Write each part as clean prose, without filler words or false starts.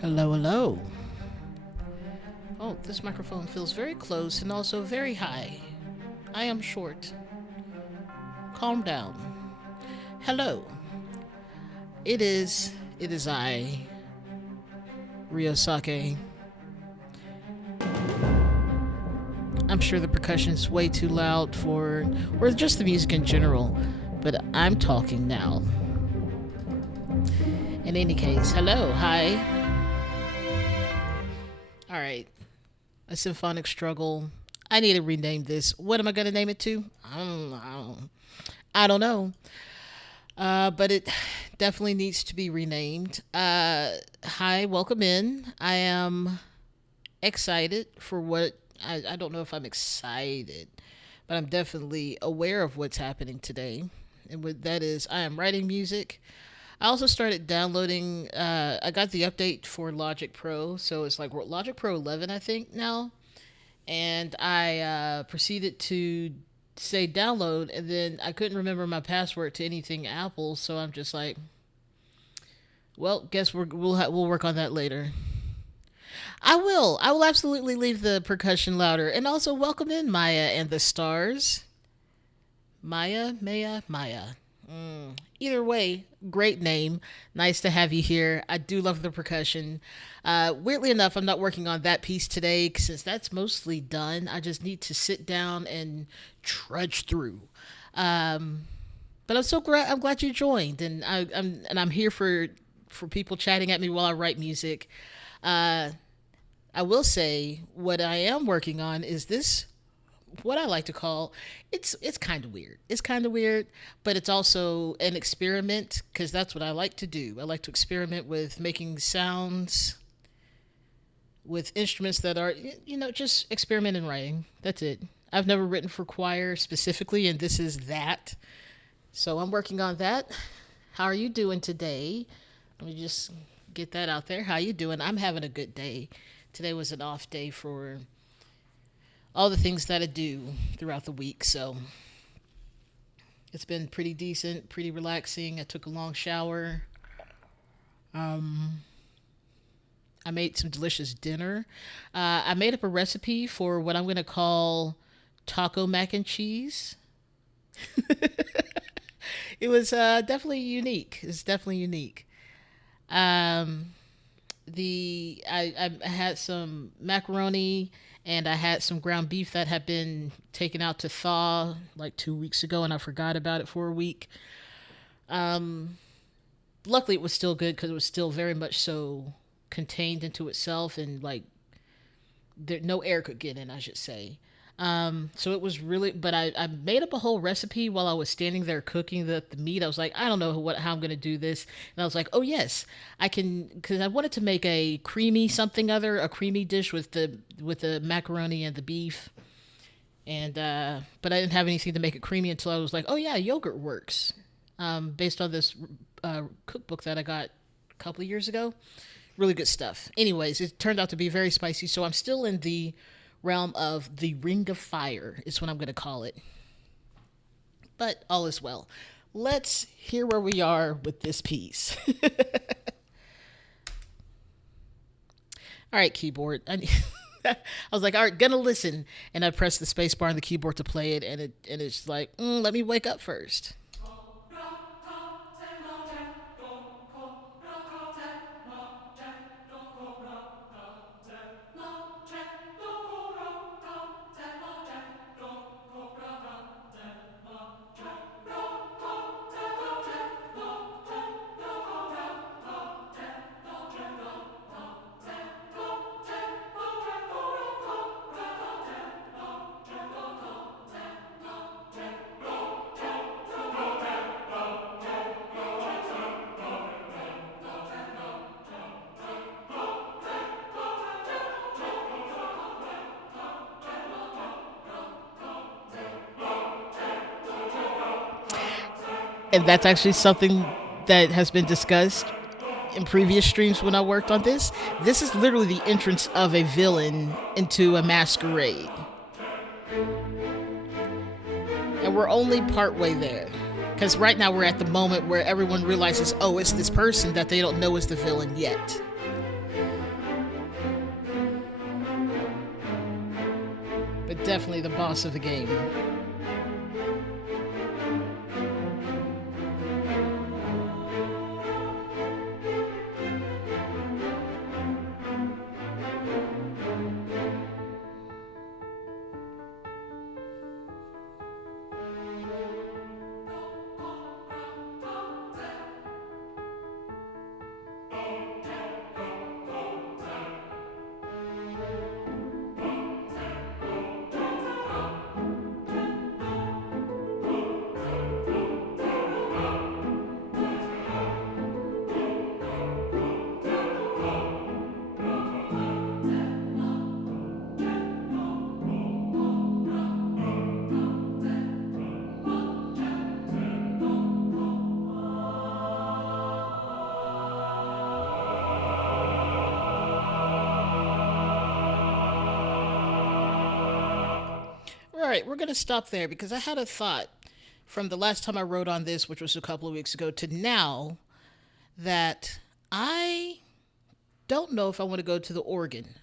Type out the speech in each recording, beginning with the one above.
Hello, hello. Oh, this microphone feels very close and also very high. I am short. Calm down. Hello. It is I, Ryosake. I'm sure the percussion is way too loud or just the music in general, but I'm talking now. In any case, hello, hi. All right, a symphonic struggle. I need to rename this. What am I gonna name it to? I don't know. But it definitely needs to be renamed. Hi, welcome in. I am excited for what I don't know if I'm excited, but I'm definitely aware of what's happening today. And what that is, I am writing music. I also started downloading. I got the update for Logic Pro, so it's like Logic Pro 11, I think now. And I proceeded to say download, and then I couldn't remember my password to anything Apple, so I'm just like, well, guess we'll work on that later. I will. I will absolutely leave the percussion louder, and also welcome in Maya and the stars. Maya. Either way, great name. Nice to have you here. I do love the percussion. Weirdly enough, I'm not working on that piece today since that's mostly done. I just need to sit down and trudge through. Um, but I'm so glad. I'm glad you joined, and I'm here for people chatting at me while I write music. Uh, I will say what I am working on is this, what I like to call, it's kind of weird. It's kind of weird, but it's also an experiment because that's what I like to do. I like to experiment with making sounds with instruments that are, just experiment in writing. That's it. I've never written for choir specifically, and this is that. So I'm working on that. How are you doing today? Let me just get that out there. How you doing? I'm having a good day. Today was an off day for all the things that I do throughout the week. So it's been pretty decent, pretty relaxing. I took a long shower. Um, I made some delicious dinner. I made up a recipe for what I'm going to call taco mac and cheese. It was definitely unique. It's definitely unique. Um, I had some macaroni and I had some ground beef that had been taken out to thaw like 2 weeks ago, and I forgot about it for a week. Um, Luckily, it was still good because it was still very much so contained into itself, and like no air could get in, I should say. So it was really, but I made up a whole recipe while I was standing there cooking the meat. I was like, I don't know how I'm going to do this. And I was like, oh yes, I can, because I wanted to make a creamy something other, a creamy dish with the macaroni and the beef. And, but I didn't have anything to make it creamy until I was like, oh yeah, yogurt works. Based on this, cookbook that I got a couple of years ago. Really good stuff. Anyways, it turned out to be very spicy. So I'm still in the realm of the Ring of Fire, is what I'm going to call it. But all is well. Let's hear where we are with this piece. All right, keyboard. I was like, all right, gonna listen, and I pressed the space bar on the keyboard to play it, and it's like, let me wake up first. And that's actually something that has been discussed in previous streams when I worked on this. This is literally the entrance of a villain into a masquerade. And we're only partway there. Because right now we're at the moment where everyone realizes, oh, it's this person that they don't know is the villain yet. definitely the boss of the game. All right, we're going to stop there because I had a thought from the last time I wrote on this, which was a couple of weeks ago, to now that I don't know if I want to go to the organ.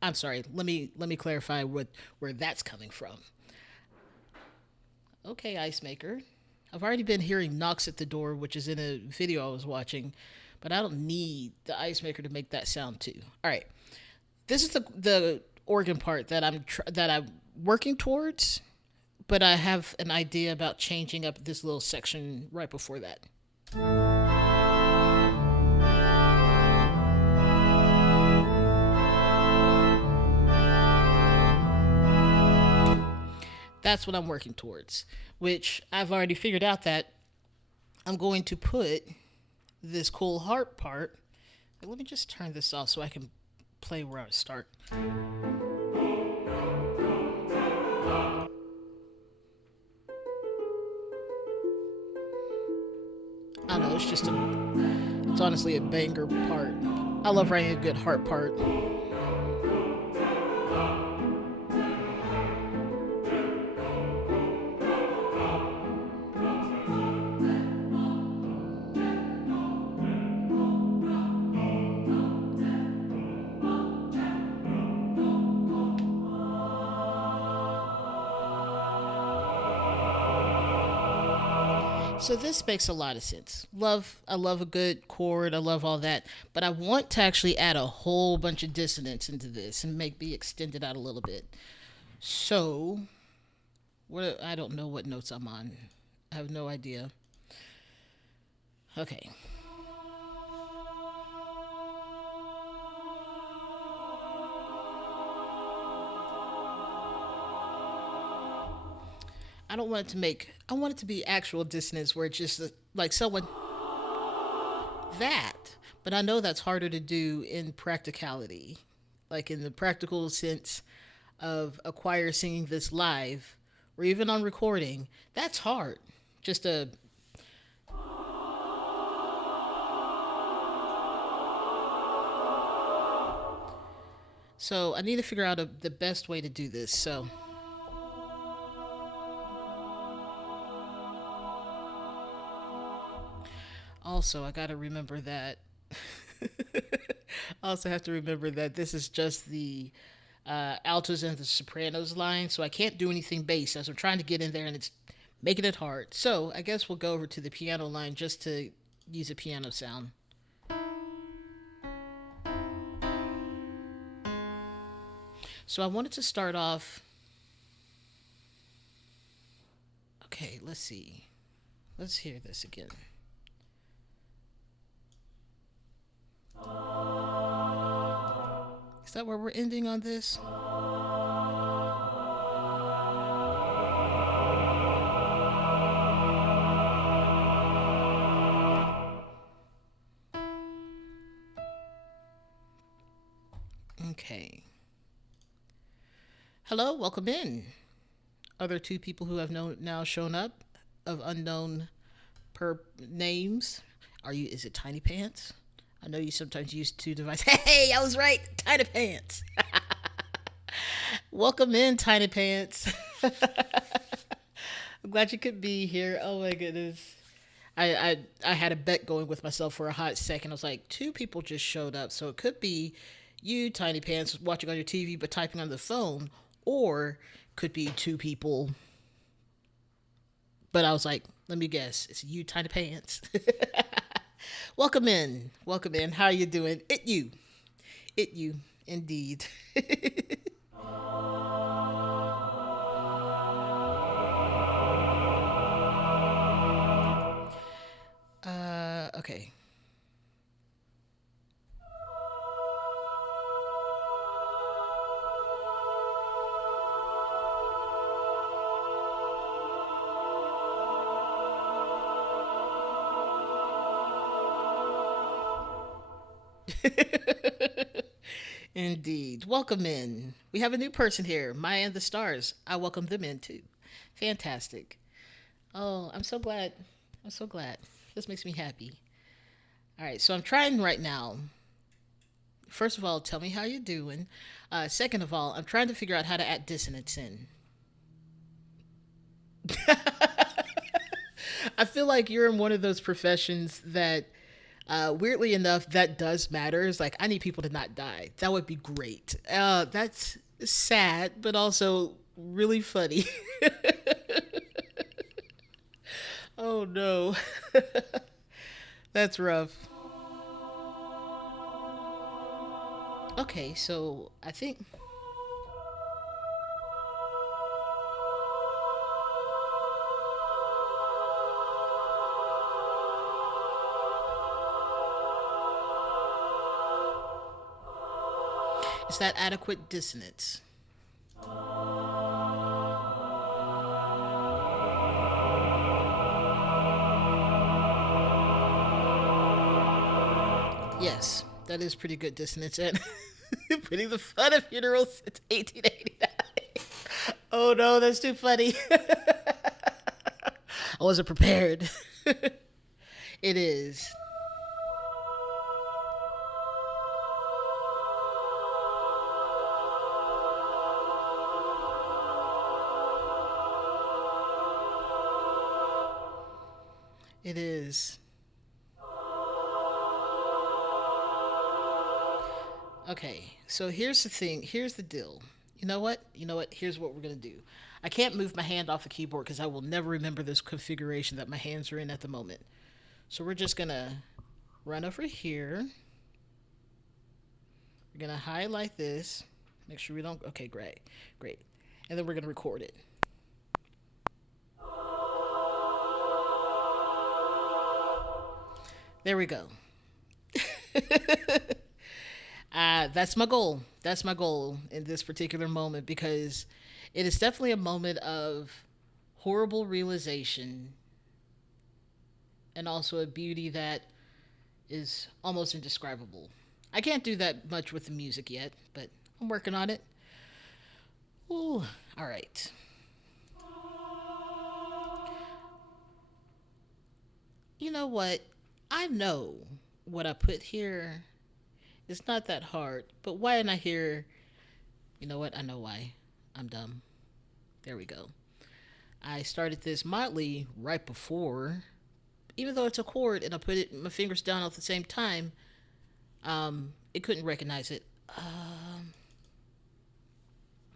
I'm sorry. Let me clarify where that's coming from. Okay, ice maker. I've already been hearing knocks at the door, which is in a video I was watching, but I don't need the ice maker to make that sound too. All right, this is the organ part that I'm working towards, but I have an idea about changing up this little section right before that. That's what I'm working towards, which I've already figured out that I'm going to put this cool harp part. Let me just turn this off so I can play where I start. I don't know, it's honestly a banger part. I love writing a good harp part. So this makes a lot of sense. I love a good chord. I love all that, but I want to actually add a whole bunch of dissonance into this and make be extended out a little bit. So, what I don't know what notes I'm on. I have no idea. Okay. I don't want it to make. I want it to be actual dissonance where it's just like someone that. But I know that's harder to do in practicality, like in the practical sense of a choir singing this live or even on recording. That's hard. Just a so I need to figure out the best way to do this. So also I got to remember that. I also have to remember that this is just the altos and the sopranos line, so I can't do anything bass as I'm trying to get in there and it's making it hard. So I guess we'll go over to the piano line just to use a piano sound. So I wanted to start off. Okay, let's see. Let's hear this again. Is that where we're ending on this? Okay. Hello, welcome in. Other two people who have now shown up of unknown per names. Are you? Is it Tiny Pants? I know you sometimes use two devices. Hey, I was right. Tiny Pants. Welcome in, Tiny Pants. I'm glad you could be here. Oh my goodness. I had a bet going with myself for a hot second. I was like, two people just showed up, so it could be you, Tiny Pants, watching on your TV but typing on the phone, or could be two people. But I was like, let me guess, it's you, Tiny Pants. Welcome in, welcome in. How you doing? It you, indeed. Okay. Indeed. Welcome in. We have a new person here, Maya and the Stars. I welcome them in too. Fantastic. Oh, I'm so glad. I'm so glad. This makes me happy. All right, so I'm trying right now. First of all, tell me how you're doing. Second of all, I'm trying to figure out how to add dissonance in. I feel like you're in one of those professions that, weirdly enough, that does matter. It's like, I need people to not die. That would be great. That's sad, but also really funny. Oh no. That's rough. Okay, so I think, is that adequate dissonance? Yes, that is pretty good dissonance. And putting the fun of funerals since 1889. Oh no, that's too funny. I wasn't prepared. It is. It is. Okay, so here's the thing. Here's the deal. You know what? You know what? Here's what we're going to do. I can't move my hand off the keyboard because I will never remember this configuration that my hands are in at the moment. So we're just going to run over here. We're going to highlight this. Make sure we don't. Okay, great. Great. And then we're going to record it. There we go. That's my goal. That's my goal in this particular moment because it is definitely a moment of horrible realization and also a beauty that is almost indescribable. I can't do that much with the music yet, but I'm working on it. Ooh, all right. You know what? I know what I put here. It's not that hard, but why am I here? You know what? I know why. I'm dumb. There we go. I started this mildly right before, even though it's a chord and I put it my fingers down at the same time. It couldn't recognize it.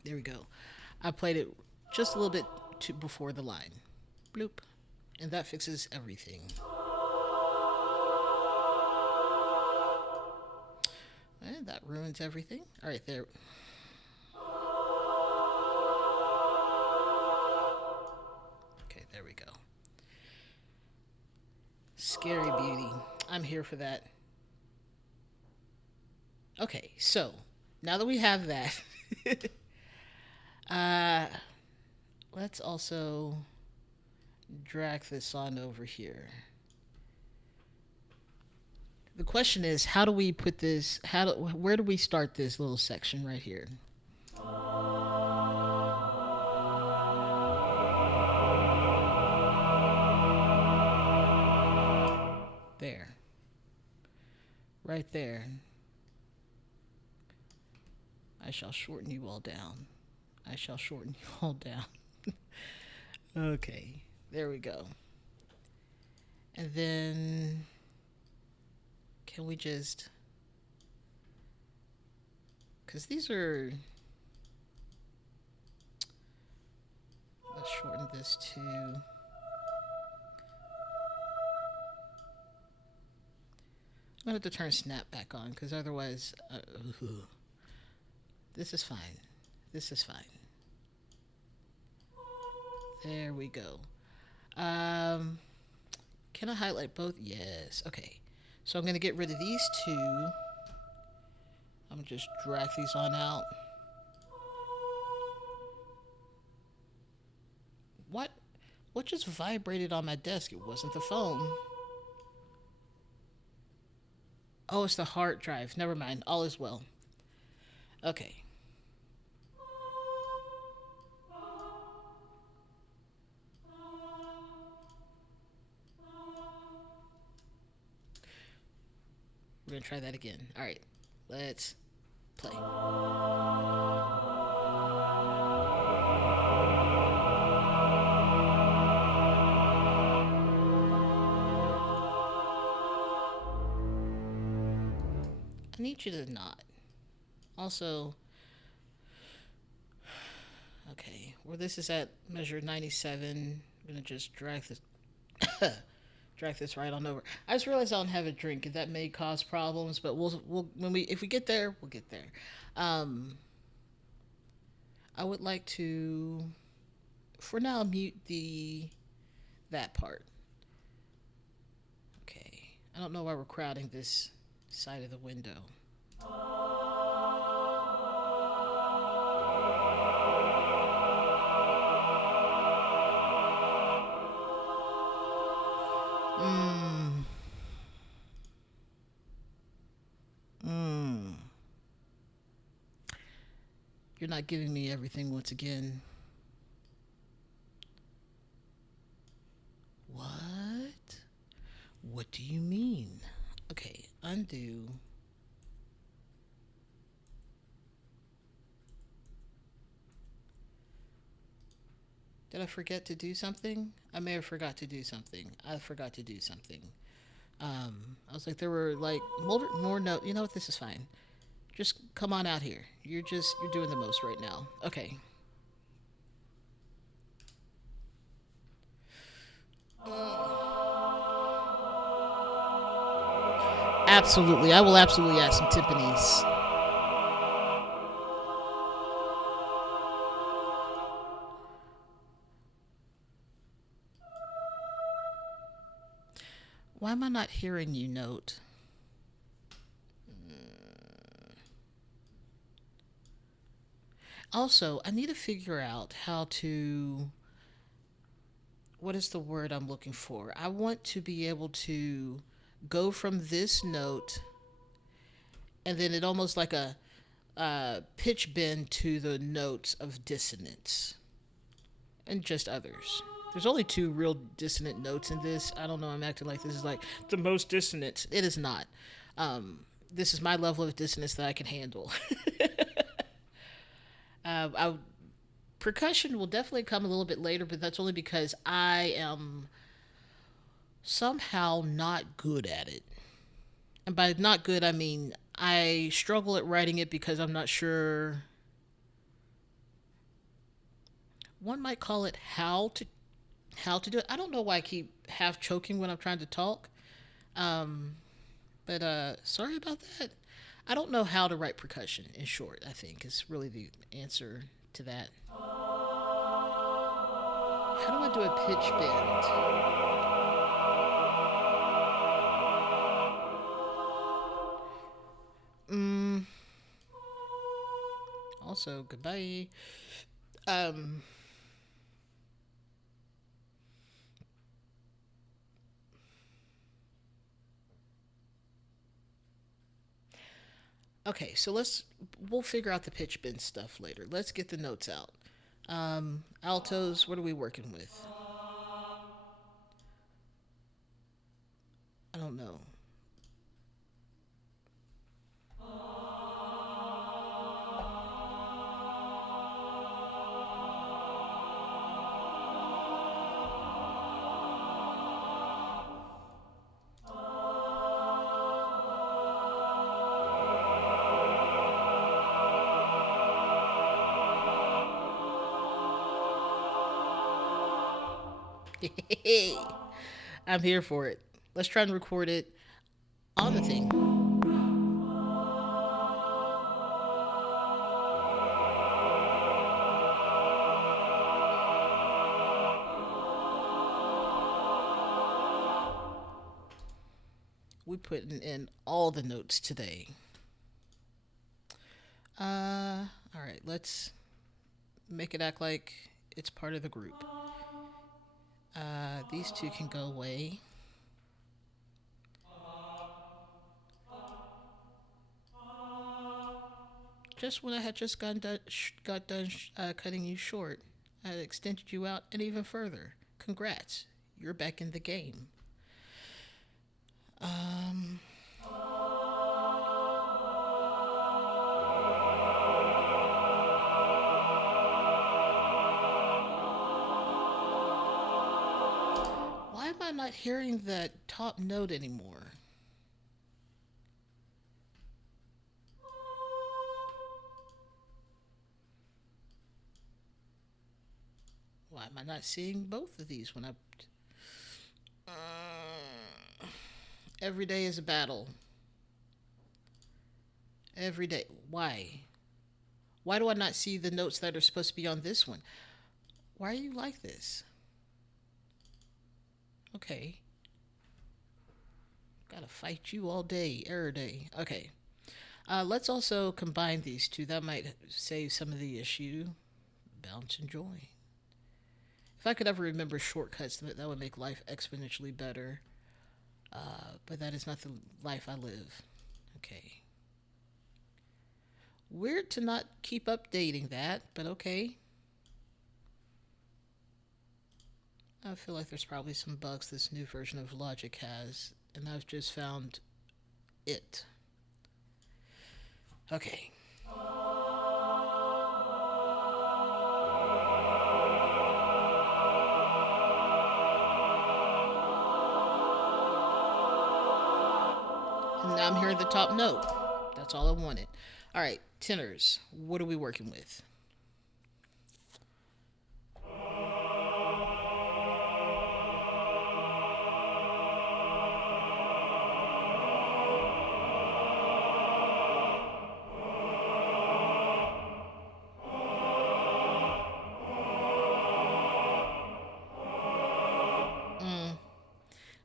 There we go. I played it just a little bit before the line. Bloop, and that fixes everything. And that ruins everything. All right, there. Okay, there we go. Scary beauty. I'm here for that. Okay, so now that we have that, uh, let's also drag this on over here. The question is, how do we put this? Where do we start this little section right here? There, right there. I shall shorten you all down. I shall shorten you all down. Okay, there we go. And then, can we just? Because these are Let's shorten this to. I'm gonna have to turn snap back on because otherwise, this is fine. This is fine. There we go. Um, can I highlight both? Yes. Okay. So I'm gonna get rid of these two. I'm gonna just drag these on out. What? What just vibrated on my desk? It wasn't the phone. Oh, it's the hard drive. Never mind. All is well. Okay. We're gonna try that again. All right. Let's play. I need you to not. Also, okay, where this is at measure 97, I'm gonna just drag this drag this right on over. I just realized I don't have a drink, and that may cause problems. But we'll when we if we get there, we'll get there. Um, I would like to, for now, mute the that part. Okay, I don't know why we're crowding this side of the window. Mm, mm. You're not giving me everything once again. What? What do you mean? Okay, undo. Did I forget to do something? I may have forgot to do something. I forgot to do something. I was like, there were like more note. You know what? This is fine. Just come on out here. You're doing the most right now. Okay. Absolutely, I will absolutely add some timpanis. Why am I not hearing you? Note. Also, I need to figure out how to. What is the word I'm looking for? I want to be able to go from this note and then it almost like a pitch bend to the notes of dissonance and just others. There's only two real dissonant notes in this. I don't know. I'm acting like this is like the most dissonant. It is not. This is my level of dissonance that I can handle. I Percussion will definitely come a little bit later, but that's only because I am somehow not good at it. And by not good, I mean I struggle at writing it because I'm not sure. One might call it how to do it. I don't know why I keep half choking when I'm trying to talk. Um, but sorry about that. I don't know how to write percussion. In short, I think is really the answer to that. How do I do a pitch bend? Also, goodbye. Um, okay, so we'll figure out the pitch bend stuff later. Let's get the notes out. Altos, what are we working with? I don't know. I'm here for it. Let's try and record it on the thing. We putting in all the notes today. All right. Let's make it act like it's part of the group. These two can go away. Just when I had just got done cutting you short, I extended you out and even further. Congrats, you're back in the game. Um, why am I not hearing that top note anymore? Why am I not seeing both of these when I? Every day is a battle. Every day. Why? Why do I not see the notes that are supposed to be on this one? Why are you like this? Okay. Gotta fight you all day, every day. Okay. Let's also combine these two. That might save some of the issue. Bounce and join. If I could ever remember shortcuts, that would make life exponentially better. But that is not the life I live. Okay. Weird to not keep updating that, but okay. I feel like there's probably some bugs this new version of Logic has, and I've just found it. Okay. And now I'm hearing the top note. That's all I wanted. All right, tenors. What are we working with? Mm,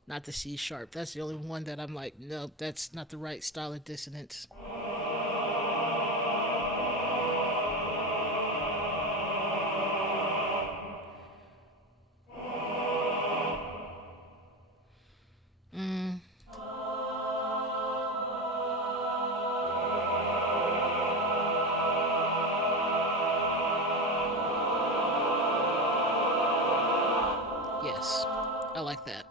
not the C sharp. That's the only one that I'm like, nope, that's not the right style of dissonance. Mm, yes, I like that.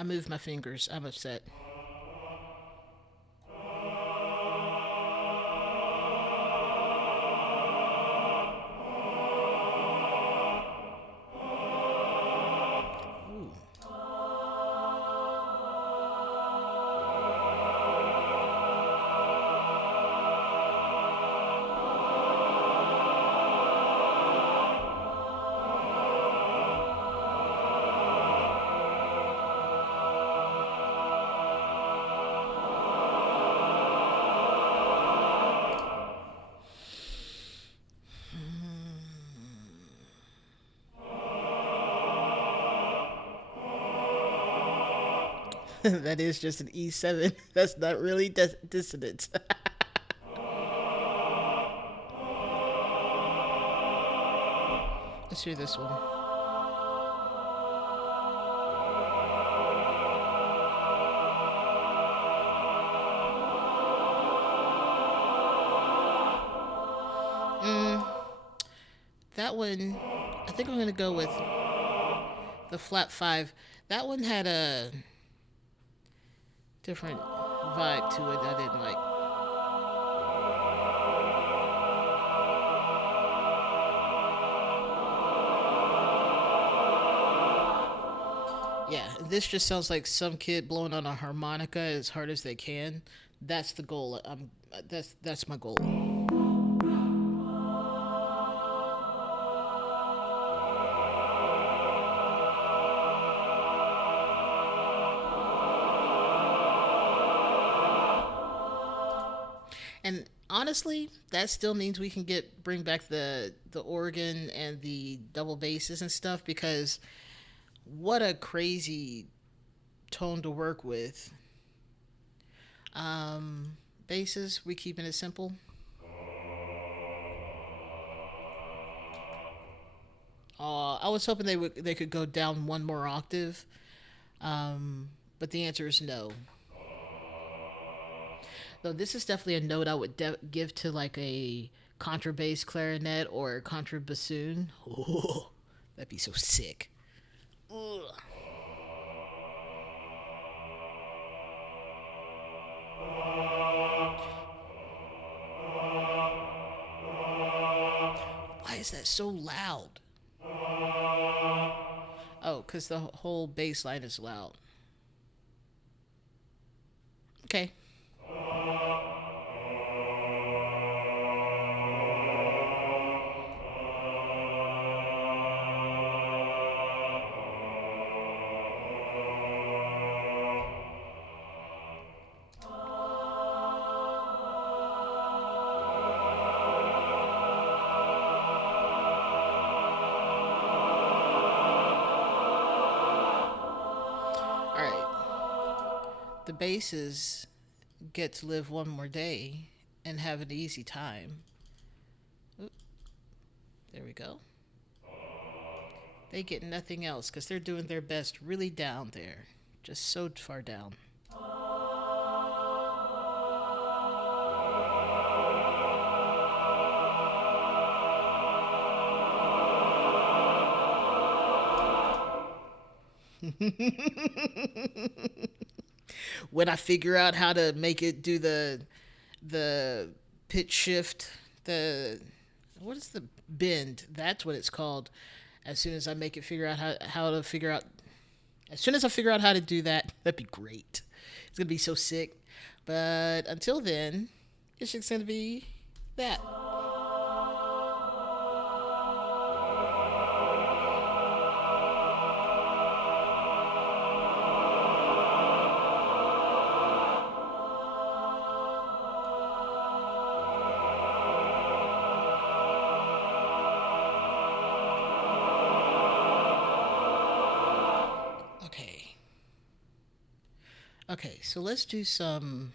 I moved my fingers. I'm upset. Ooh. That is just an E7. That's not really dissonance. Let's hear this one. Mm, that one, I think I'm going to go with the flat five. That one had a different vibe to it that I didn't like. Yeah, this just sounds like some kid blowing on a harmonica as hard as they can. That's the goal. That's my goal. And honestly, that still means we can get bring back the organ and the double basses and stuff, because what a crazy tone to work with. Basses, we keeping it simple. I was hoping they could go down one more octave, but the answer is no. Though this is definitely a note I would give to like a contrabass clarinet or contrabassoon. Oh, that'd be so sick. Ugh. Why is that so loud? Oh, because the whole bass line is loud. Okay. All right. The basses get to live one more day and have an easy time. Oop, there we go. They get nothing else because they're doing their best really down there. Just so far down. When I figure out how to make it do the pitch shift, the what is the bend? That's what it's called. As soon as I make it figure out how to figure out as soon as I figure out how to do that, that'd be great. It's gonna be so sick. But until then, it's just gonna be that. Okay. Okay, so let's do some,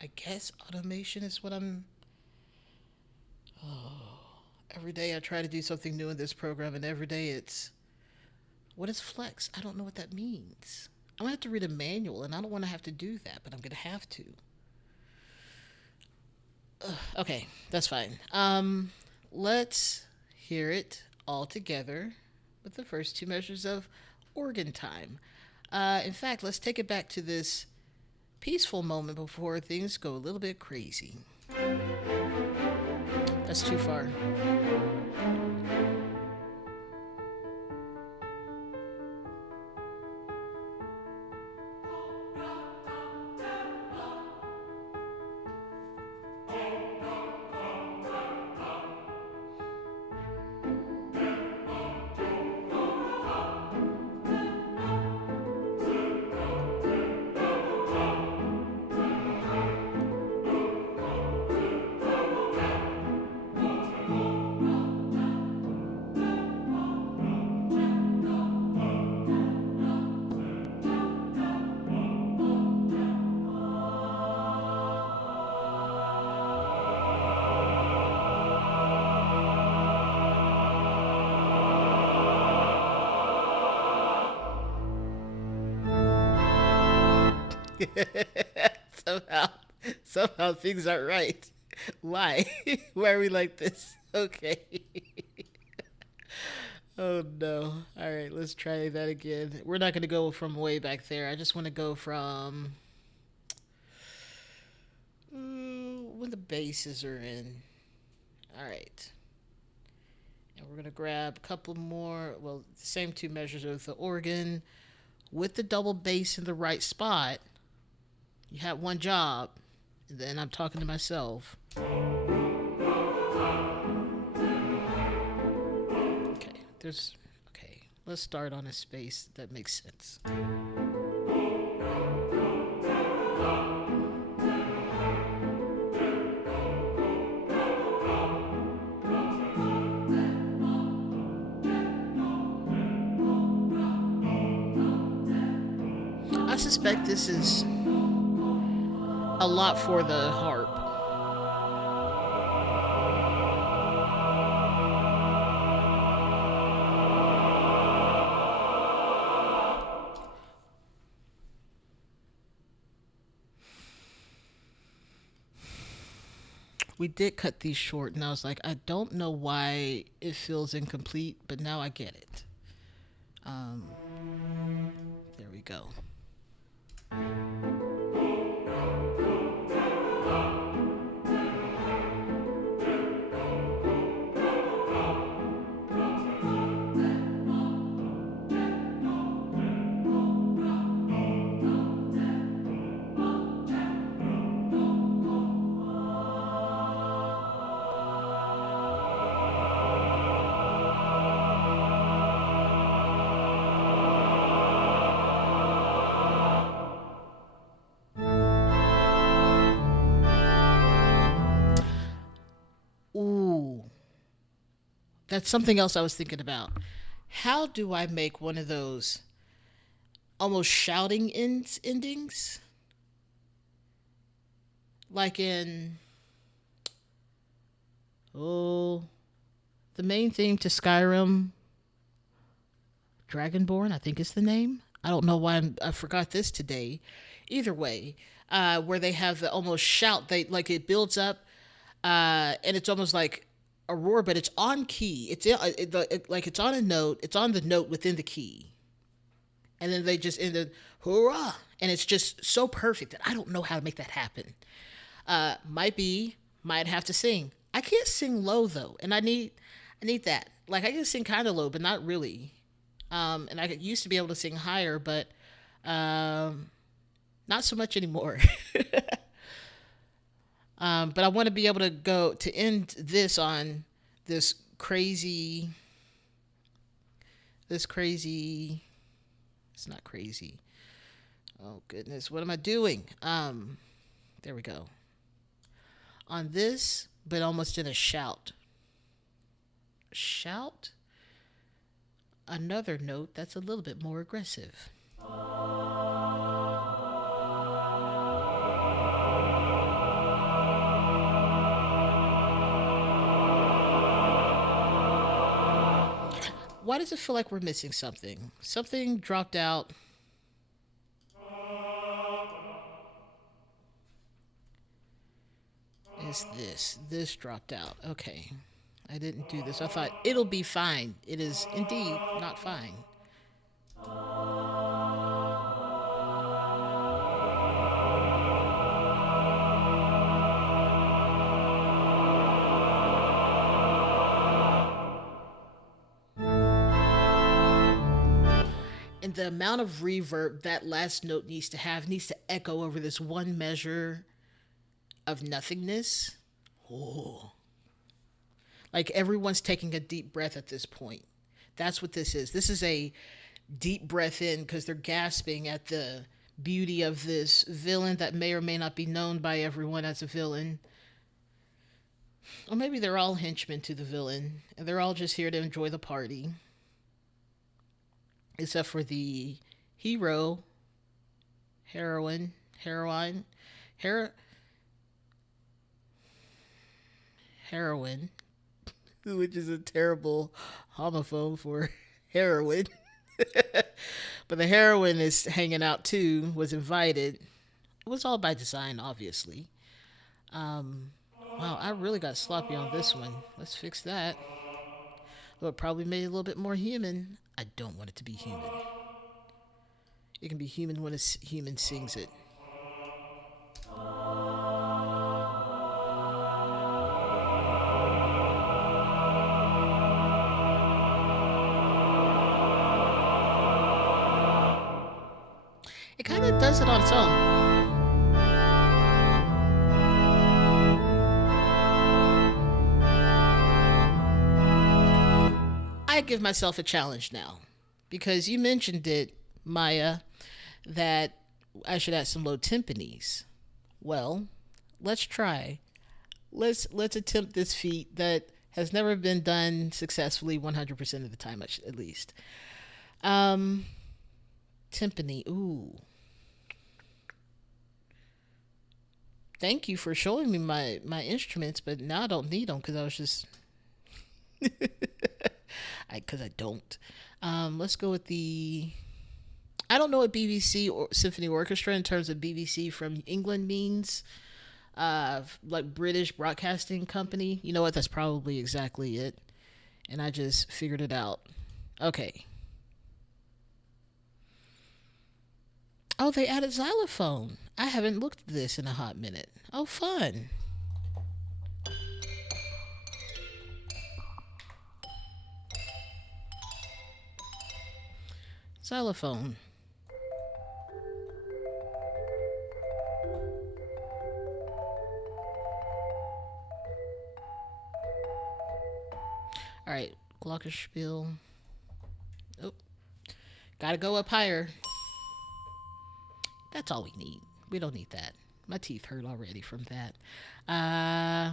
I guess automation is what I'm. Every day I try to do something new in this program, and every day it's. What is flex? I don't know what that means. I'm gonna have to read a manual, and I don't want to have to do that, but I'm gonna have to. Okay, that's fine. Let's hear it all together with the first two measures of organ time. In fact, let's take it back to this peaceful moment before things go a little bit crazy. That's too far. somehow, somehow things aren't right. Why? Why are we like this? Okay. Oh no. All right, let's try that again. We're not going to go from way back there. I just want to go from when the basses are in. All right. And we're going to grab a couple more, well, the same two measures of the organ with the double bass in the right spot. You had one job. then I'm talking to myself. Okay, there's. Okay, let's start on a space that makes sense. I suspect this is a lot for the harp. We did cut these short, and I was like, I don't know why it feels incomplete, but now I get it. Um, there we go. Ooh, that's something else I was thinking about. How do I make one of those almost shouting endings? Like in, oh, the main theme to Skyrim, Dragonborn, I think is the name. I don't know why I forgot this today. Either way, where they have the almost shout, they like it builds up, and it's almost like a roar, but it's on key. Like it's on a note. It's on the note within the key, and then they just end it, hurrah, and it's just so perfect that I don't know how to make that happen. Might have to sing. I can't sing low though, and I need that. Like I can sing kind of low, but not really. And I used to be able to sing higher, but um, not so much anymore. But I want to be able to go to end this on this crazy, this crazy. It's not crazy. Oh goodness, what am I doing? There we go. On this, but almost in a shout. Shout. Another note that's a little bit more aggressive. Why does it feel like we're missing something? Something dropped out. Is this? This dropped out. Okay. I didn't do this. I thought it'll be fine. It is indeed not fine. And the amount of reverb that last note needs to have needs to echo over this one measure of nothingness. Oh. Like everyone's taking a deep breath at this point. That's what this is. This is a deep breath in because they're gasping at the beauty of this villain that may or may not be known by everyone as a villain. Or maybe they're all henchmen to the villain and they're all just here to enjoy the party. Except for the hero, heroine, hero, heroine, which is a terrible homophone for heroin. But the heroine is hanging out too, was invited. It was all by design, obviously. Um, wow, I really got sloppy on this one. Let's fix that. Well, it probably made it a little bit more human. I don't want it to be human. It can be human when a human sings it. It kind of does it on its own. might give myself a challenge now because you mentioned it, Maya, that I should add some low timpanis. Well, let's try. Let's attempt this feat that has never been done successfully 100% of the time, at least. Um, Timpani. Ooh, thank you for showing me my instruments, but now I don't need them because I was just because I don't. Let's go with the. I don't know what BBC or symphony orchestra in terms of BBC from England means. Like British Broadcasting Company. You know what? That's probably exactly it. And I just figured it out. Okay. Oh, they added xylophone. I haven't looked at this in a hot minute. Oh, fun. Xylophone. All right. Glockenspiel. Oh, gotta go up higher. That's all we need. We don't need that. My teeth hurt already from that. Uh,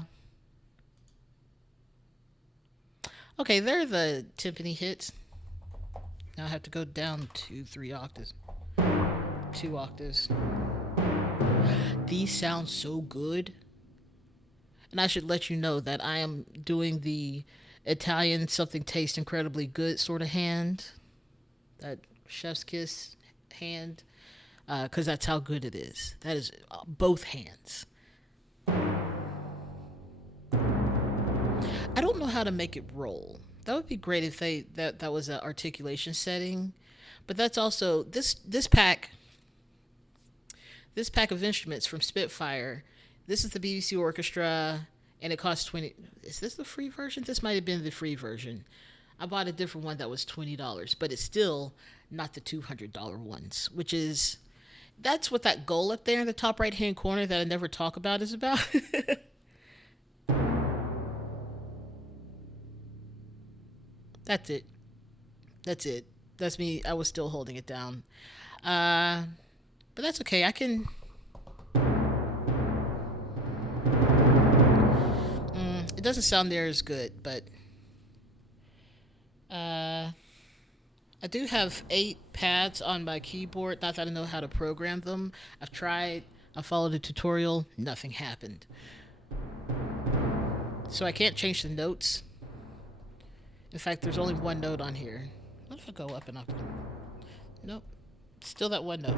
okay, there are the timpani hits. Now I have to go down 2, 3 octaves. 2 octaves. These sound so good. And I should let you know that I am doing the Italian something tastes incredibly good sort of hand. That chef's kiss hand. Because that's how good it is. That is both hands. I don't know how to make it roll. That would be great if that was an articulation setting. But that's also this pack of instruments from Spitfire. This is the BBC Orchestra, and it costs 20. Is this the free version? This might have been the free version. I bought a different one that was $20, but it's still not the $200 ones, which is that's what that goal up there in the top right hand corner that I never talk about is about. That's it. That's it. That's me. I was still holding it down. Uh, but that's okay. I can. It doesn't sound near as good, but uh, I do have 8 pads on my keyboard. Not that I know how to program them. I've tried. I followed a tutorial. Nothing happened. So I can't change the notes. In fact, there's only one note on here. What if I go up an octave? Nope. Still that one note.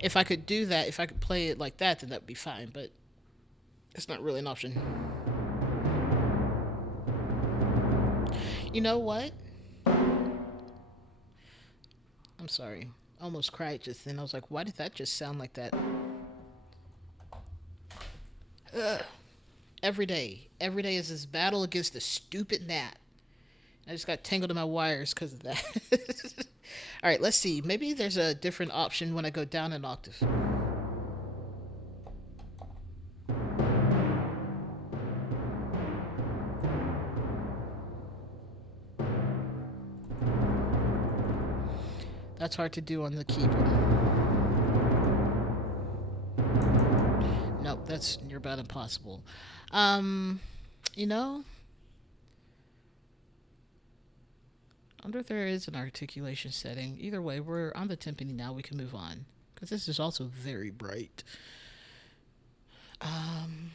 If I could do that, if I could play it like that, then that'd be fine. But it's not really an option. You know what? I'm sorry. I almost cried just then. I was like, why did that just sound like that? Ugh. Every day. Every day is this battle against the stupid gnat. I just got tangled in my wires because of that. All right, let's see. Maybe there's a different option when I go down an octave. That's hard to do on the keyboard. Nope, that's near about impossible. Um, you know, I wonder if there is an articulation setting. Either way, we're on the timpani now. We can move on because this is also very bright. Um,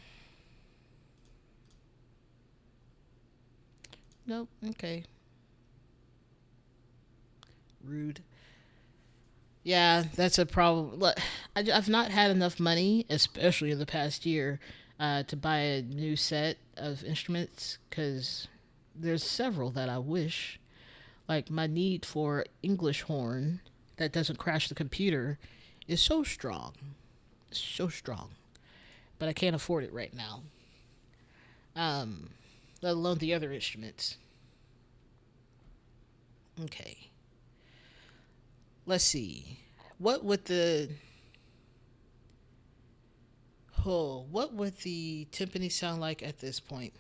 nope. Okay. Rude. Yeah, that's a problem. Look, I've not had enough money, especially in the past year, to buy a new set of instruments because there's several that I wish. Like my need for English horn that doesn't crash the computer is so strong, so strong. But I can't afford it right now. Um, Let alone the other instruments. Okay, let's see. What would the Oh, what would the timpani sound like at this point?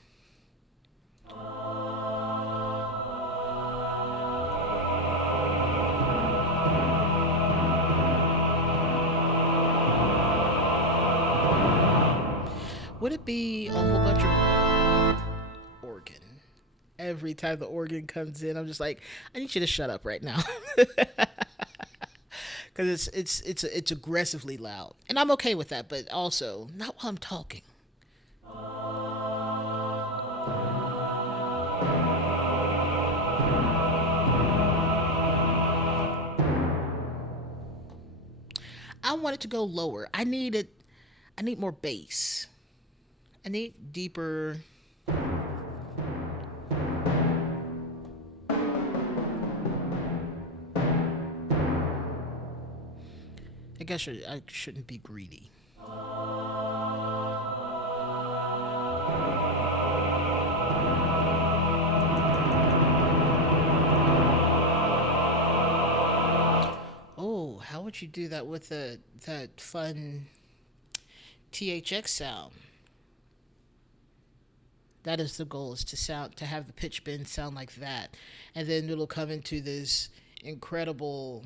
Would it be a whole bunch of organ? Every time the organ comes in, I'm just like, I need you to shut up right now, because it's aggressively loud, and I'm okay with that, but also not while I'm talking. I want it to go lower. I need it. I need more bass. I need deeper. I guess I shouldn't be greedy. Oh, how would you do that with that fun THX sound? That is the goal: is to have the pitch bend sound like that, and then it'll come into this incredible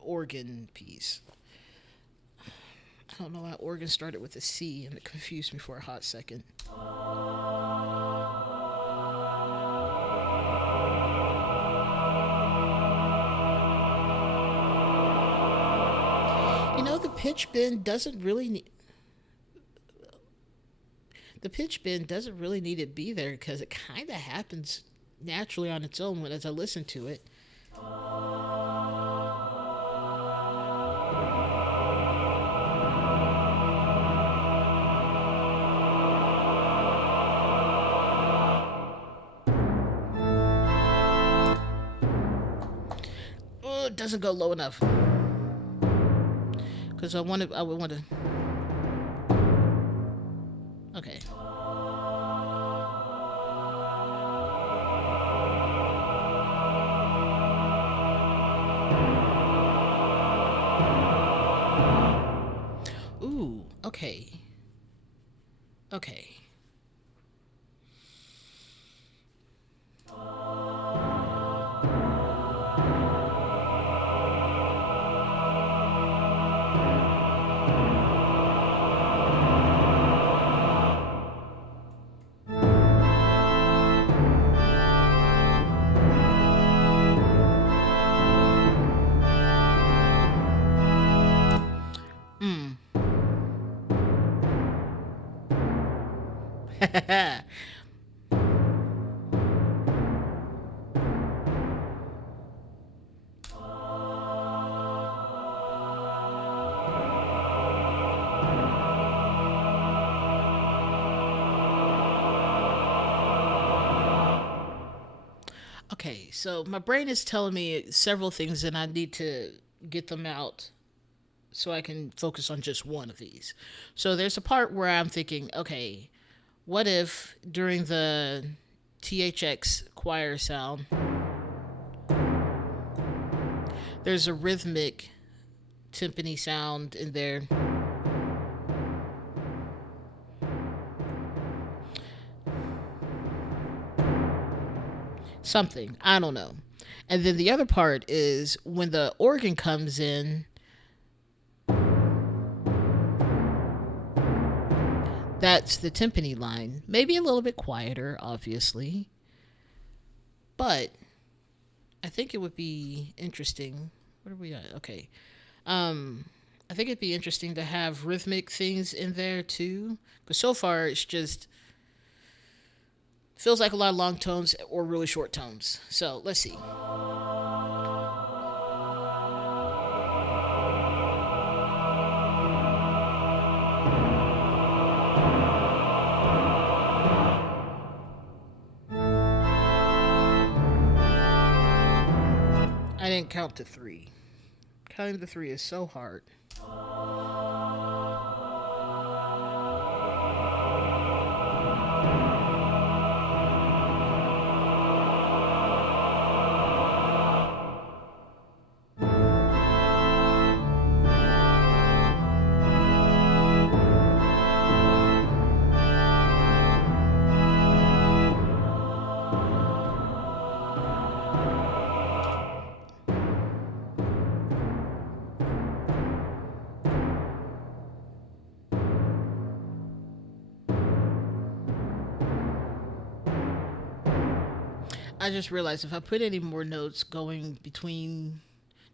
organ piece. I don't know why organ started with a C, and it confused me for a hot second. The pitch bend doesn't really need the pitch bend doesn't really need to be there because it kind of happens naturally on its own when as I listen to it. Oh, it doesn't go low enough because I would want to. Okay. Ooh. Okay. Okay. Mm. Okay, so my brain is telling me several things and I need to get them out so I can focus on just one of these. So there's a part where I'm thinking, okay, what if during the THX choir sound, there's a rhythmic timpani sound in there? Something. I don't know. And then the other part is when the organ comes in, that's the timpani line. Maybe a little bit quieter, obviously. But I think it would be interesting. What are we at? Okay. Um, I think it'd be interesting to have rhythmic things in there too. Because so far it's just feels like a lot of long tones or really short tones. So let's see. I didn't count to three. Counting to three is so hard. I just realized if I put any more notes going between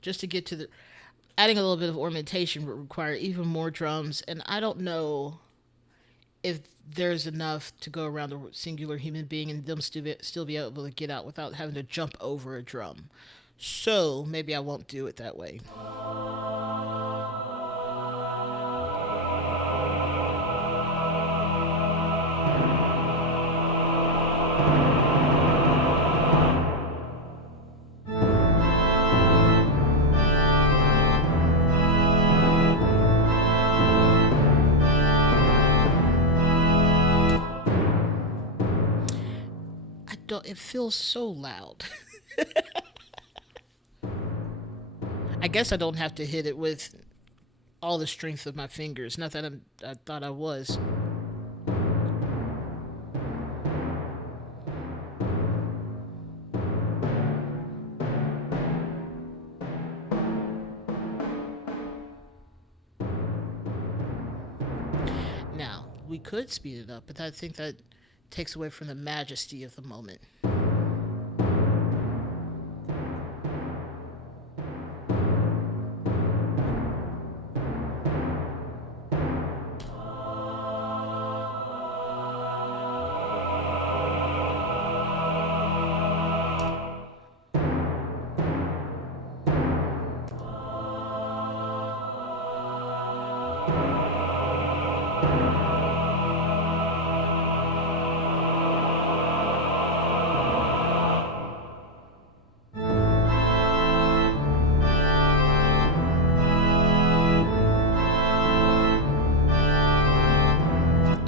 just to get to the adding a little bit of ornamentation would require even more drums, and I don't know if there's enough to go around a singular human being and them still be able to get out without having to jump over a drum. So maybe I won't do it that way. I don't. It feels so loud. I guess I don't have to hit it with all the strength of my fingers. Not that I thought I was. Now we could speed it up, but I think that takes away from the majesty of the moment.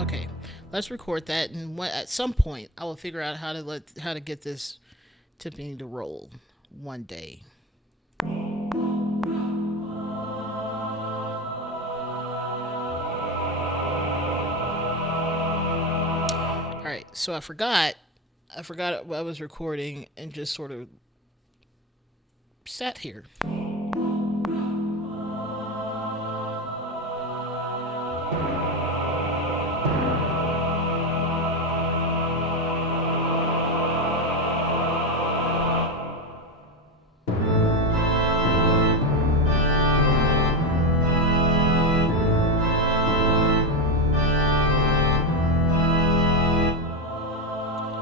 Okay, let's record that, and at some point, I will figure out how to get this tipping to roll one day. All right, so I forgot what I was recording and just sort of sat here.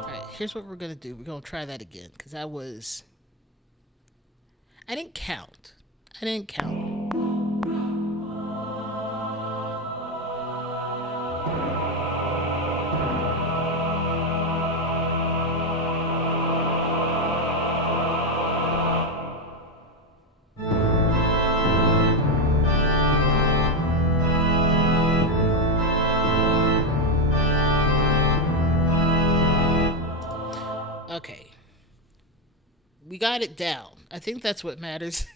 All right, here's what we're gonna do. We're gonna try that again because I didn't count. I didn't count. Okay, we got it down. I think that's what matters.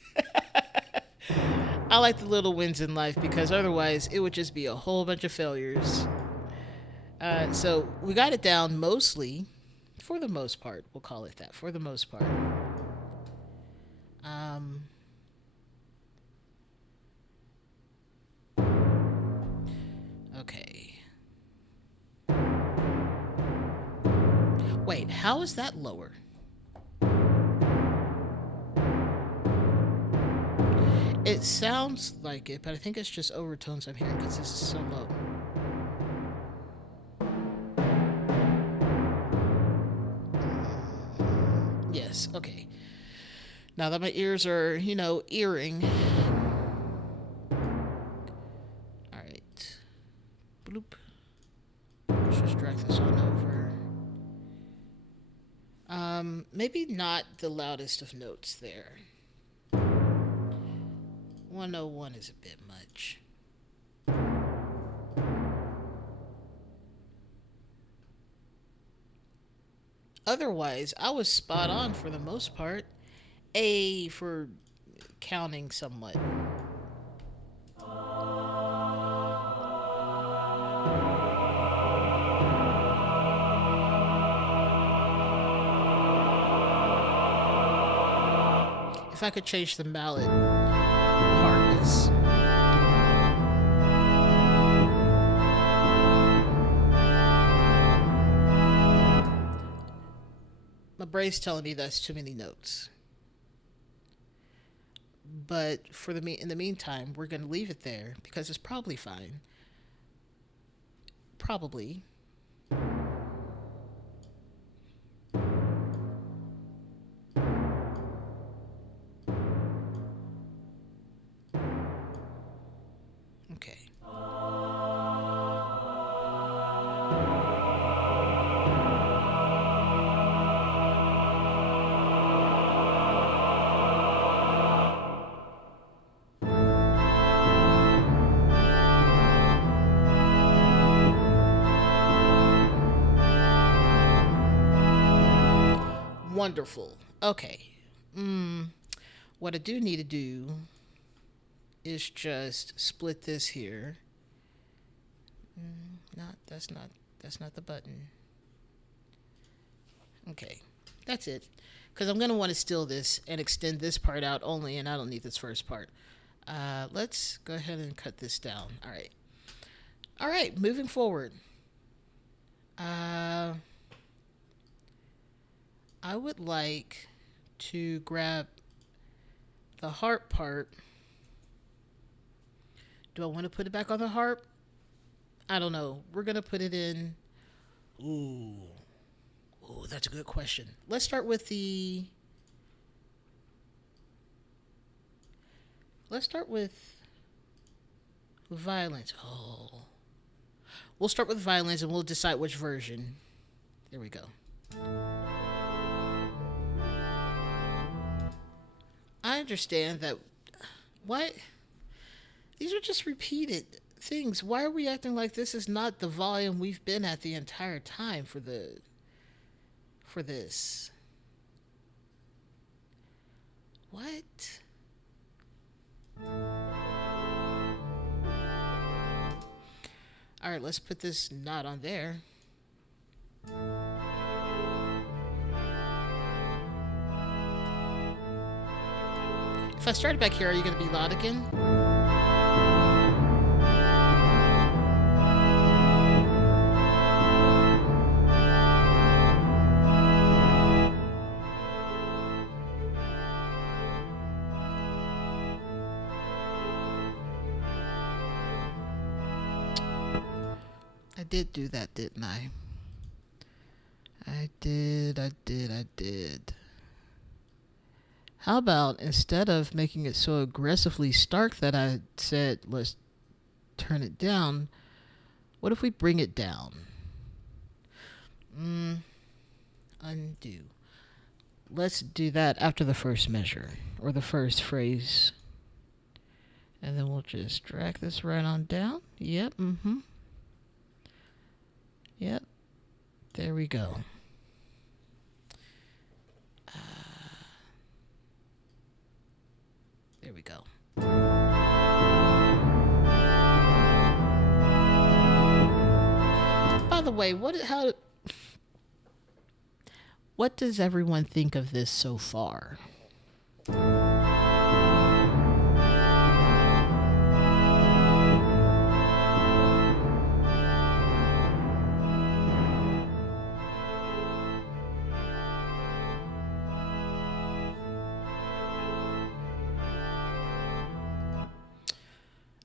I like the little wins in life because otherwise it would just be a whole bunch of failures. So we got it down mostly, for the most part. We'll call it that. For the most part. Um, okay. Wait, how is that lower? It sounds like it, but I think it's just overtones I'm hearing because this is so low. Yes, okay. Now that my ears are, earring. Alright. Bloop. Let's just drag this on over. Maybe not the loudest of notes there. 101 is a bit much. Otherwise, I was spot on for the most part. A for counting somewhat. If I could change the mallet hardness. My brain's telling me that's too many notes. But in the meantime, we're gonna leave it there because it's probably fine. Probably. Okay. Wonderful. Okay. Mm, what I do need to do is just split this here. Not that's not the button. Okay, that's it. Because I'm gonna want to steal this and extend this part out only, and I don't need this first part. Let's go ahead and cut this down. All right. All right. Moving forward. Uh, I would like to grab the harp part. Do I want to put it back on the harp? I don't know. We're gonna put it in. Ooh, ooh, that's a good question. Let's start with the. Let's start with violins. Oh, we'll start with violins and we'll decide which version. There we go. I understand that. What? These are just repeated things. Why are we acting like this is not the volume we've been at the entire time for this? What? All right, let's put this not on there. If I started back here, are you going to be loud again? I did do that, didn't I? I did. How about instead of making it so aggressively stark that I said, let's turn it down, what if we bring it down? Undo. Let's do that after the first measure, or the first phrase. And then we'll just drag this right on down. Yep, Yep. There we go. There we go. By the way, what does everyone think of this so far?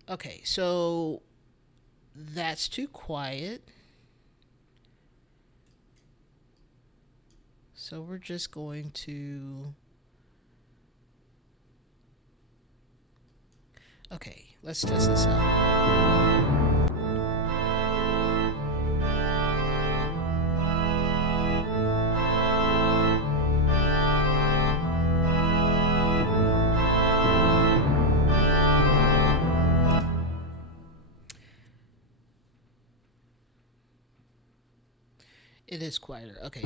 Okay, so that's too quiet. So we're just going to. Okay, let's test this out. It is quieter. Okay.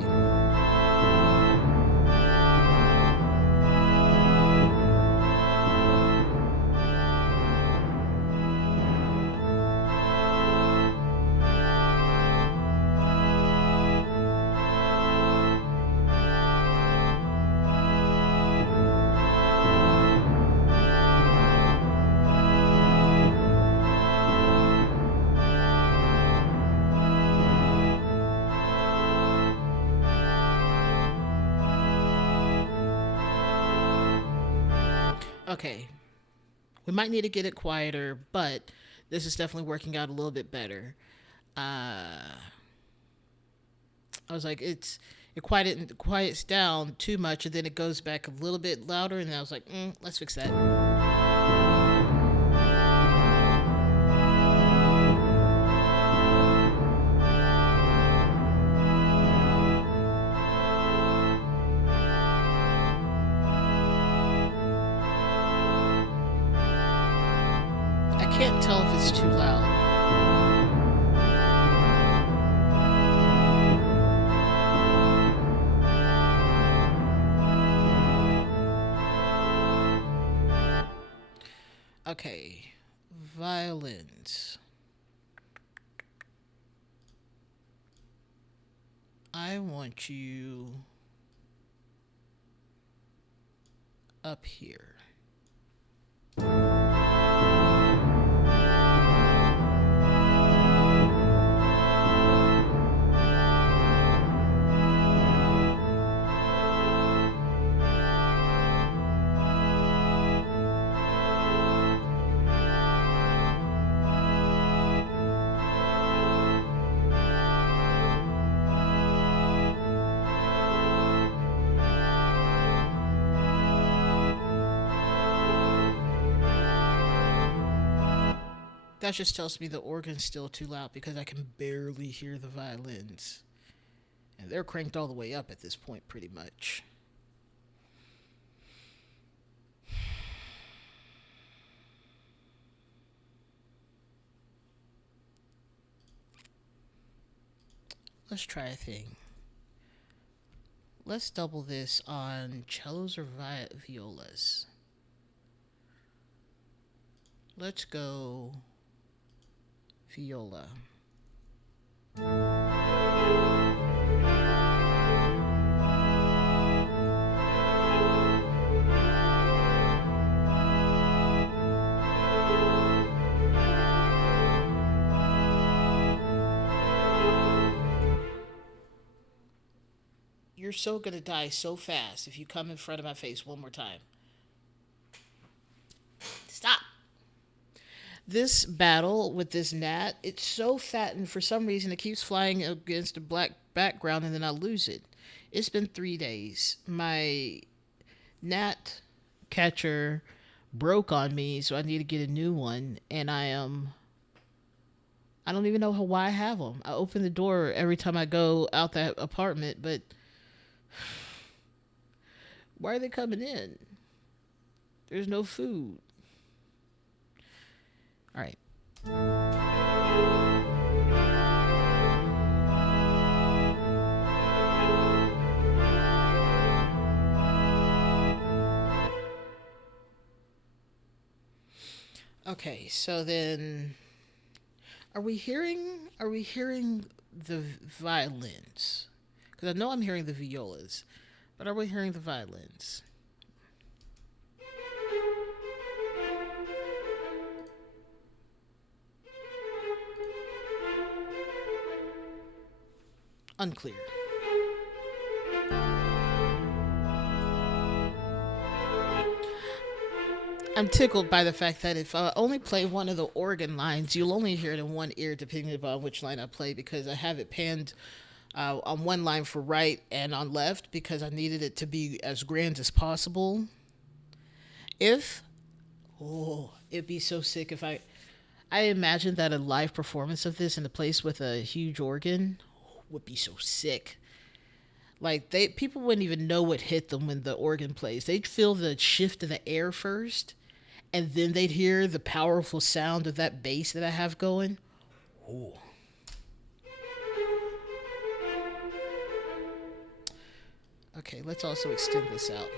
Okay, we might need to get it quieter, but this is definitely working out a little bit better. Uh, I was like, quiets down too much, and then it goes back a little bit louder, and I was like, let's fix that. I can't tell if it's too loud. Okay, violins. I want you up here. That just tells me the organ's still too loud because I can barely hear the violins. And they're cranked all the way up at this point, pretty much. Let's try a thing. Let's double this on cellos or violas. Let's go viola. You're so gonna die so fast if you come in front of my face one more time. Stop. This battle with this gnat, it's so fat, and for some reason it keeps flying against a black background and then I lose it. It's been 3 days. My gnat catcher broke on me, so I need to get a new one, and I don't even know why I have them. I open the door every time I go out that apartment, but why are they coming in? There's no food. All right. Okay, so then are we hearing the violins? Cuz I know I'm hearing the violas, but are we hearing the violins? Unclear. I'm tickled by the fact that if I only play one of the organ lines, you'll only hear it in one ear depending upon which line I play because I have it panned on one line for right and on left because I needed it to be as grand as possible. If, it'd be so sick if I imagine that a live performance of this in a place with a huge organ would be so sick. Like people wouldn't even know what hit them when the organ plays. They'd feel the shift of the air first, and then they'd hear the powerful sound of that bass that I have going. Ooh. Okay, let's also extend this out.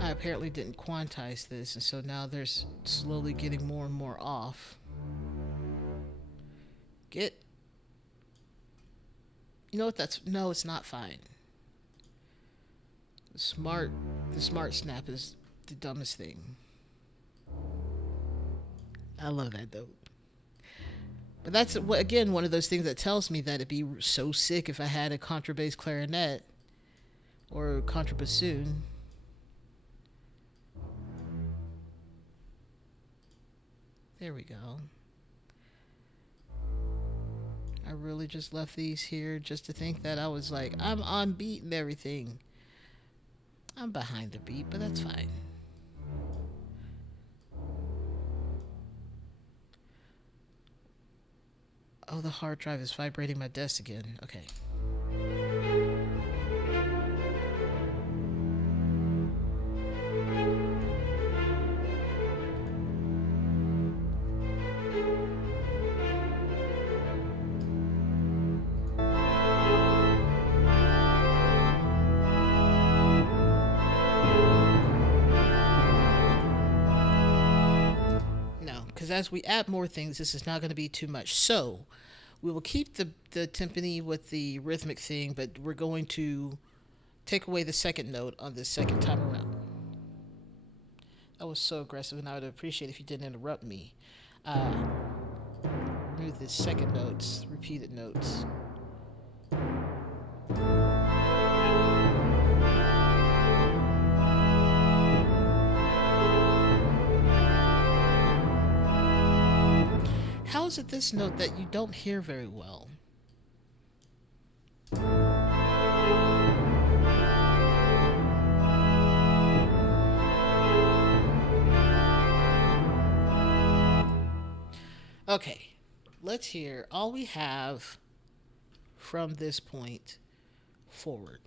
I apparently didn't quantize this, and so now there's slowly getting more and more off. Get You know what? That's no, it's not fine. The smart, the smart snap is the dumbest thing. I love that though. But that's again one of those things that tells me that it'd be so sick if I had a contrabass clarinet or contrabassoon. There we go. I really just left these here just to think that I was like, I'm on beat and everything. I'm behind the beat, but that's fine. Oh, the hard drive is vibrating my desk again. Okay. No, because as we add more things, this is not going to be too much. So we will keep the timpani with the rhythmic thing, but we're going to take away the second note on this second time around. That was so aggressive, and I would appreciate if you didn't interrupt me. Uh, Remove the second notes, repeated notes. How is it this note that you don't hear very well? Okay, let's hear all we have from this point forward.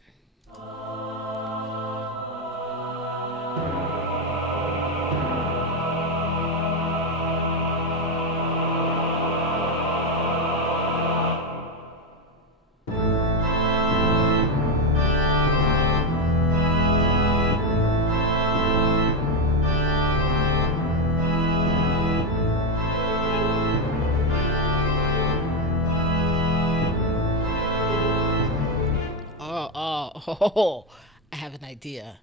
Oh, I have an idea.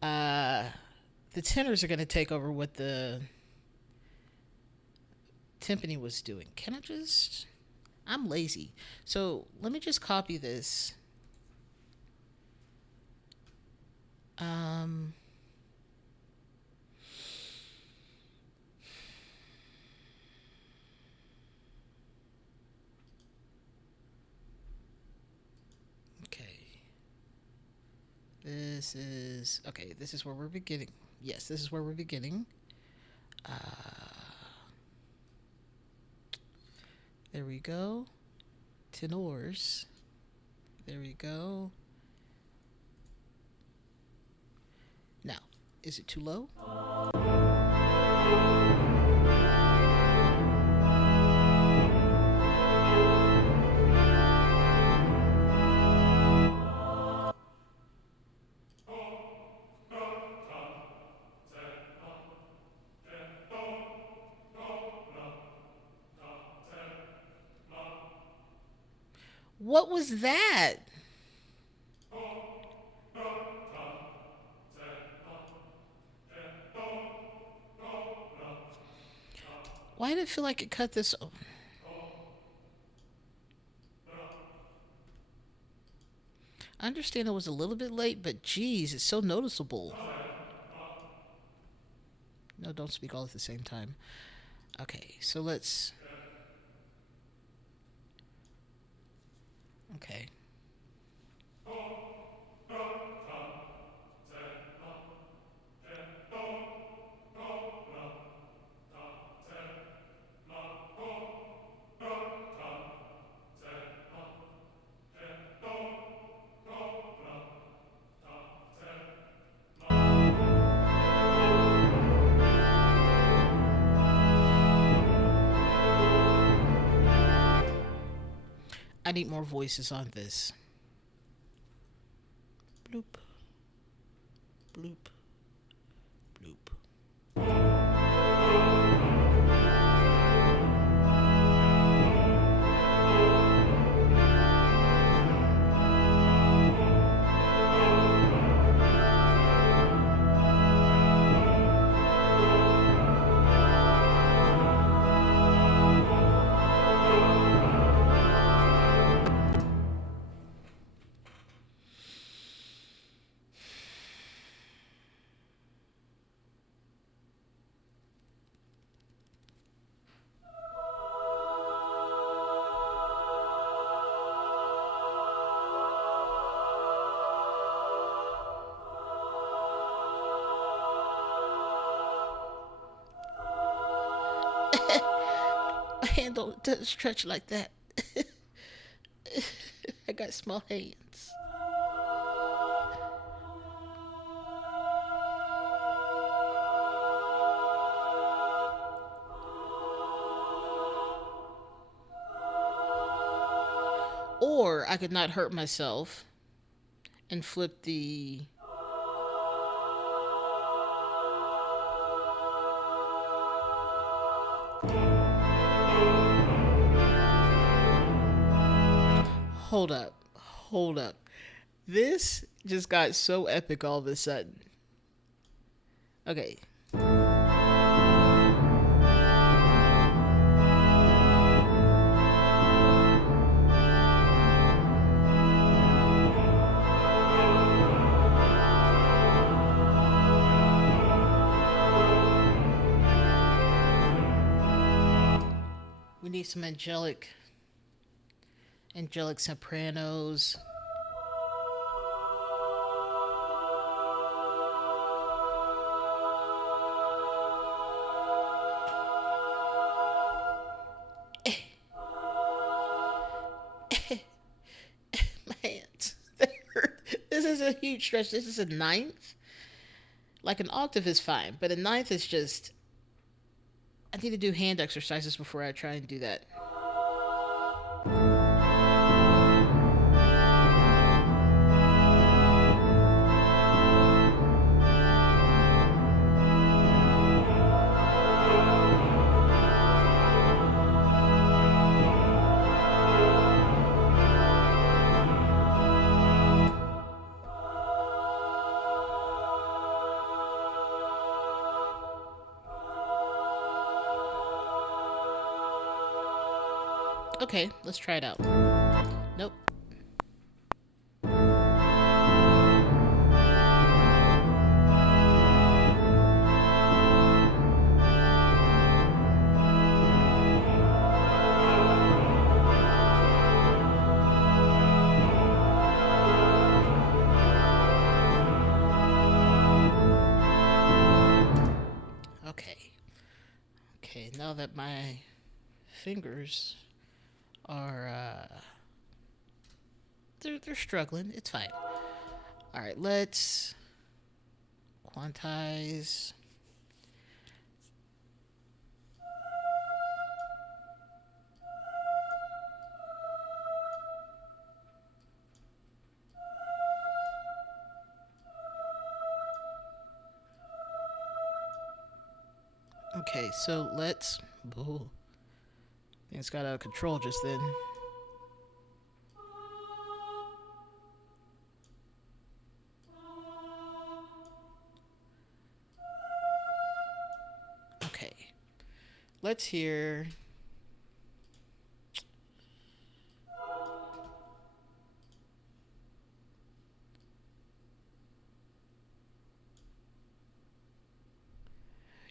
Uh, the tenors are going to take over what the timpani was doing. Can I just? I'm lazy. So let me just copy this. Um, okay. This is. Okay, this is where we're beginning. Yes, this is where we're beginning. Uh, there we go. Tenors. There we go. Now, is it too low? What was that? Why did it feel like it cut this? I understand it was a little bit late, but geez, it's so noticeable. No, don't speak all at the same time. Okay, so let's. Okay. I need more voices on this. Bloop, bloop, bloop. My hand doesn't stretch like that. I got small hands. Or I could not hurt myself and flip the. Hold up. Hold up. This just got so epic all of a sudden. Okay. We need some angelic sopranos. My hands. They hurt. This is a huge stretch. This is a ninth. Like an octave is fine, but a ninth is just. I need to do hand exercises before I try and do that. Okay, let's try it out. Nope. Okay. Okay, now that my fingers are they're struggling. It's fine. All right, let's quantize. Okay, so let's. Ooh, things got out of control just then. Okay, let's hear.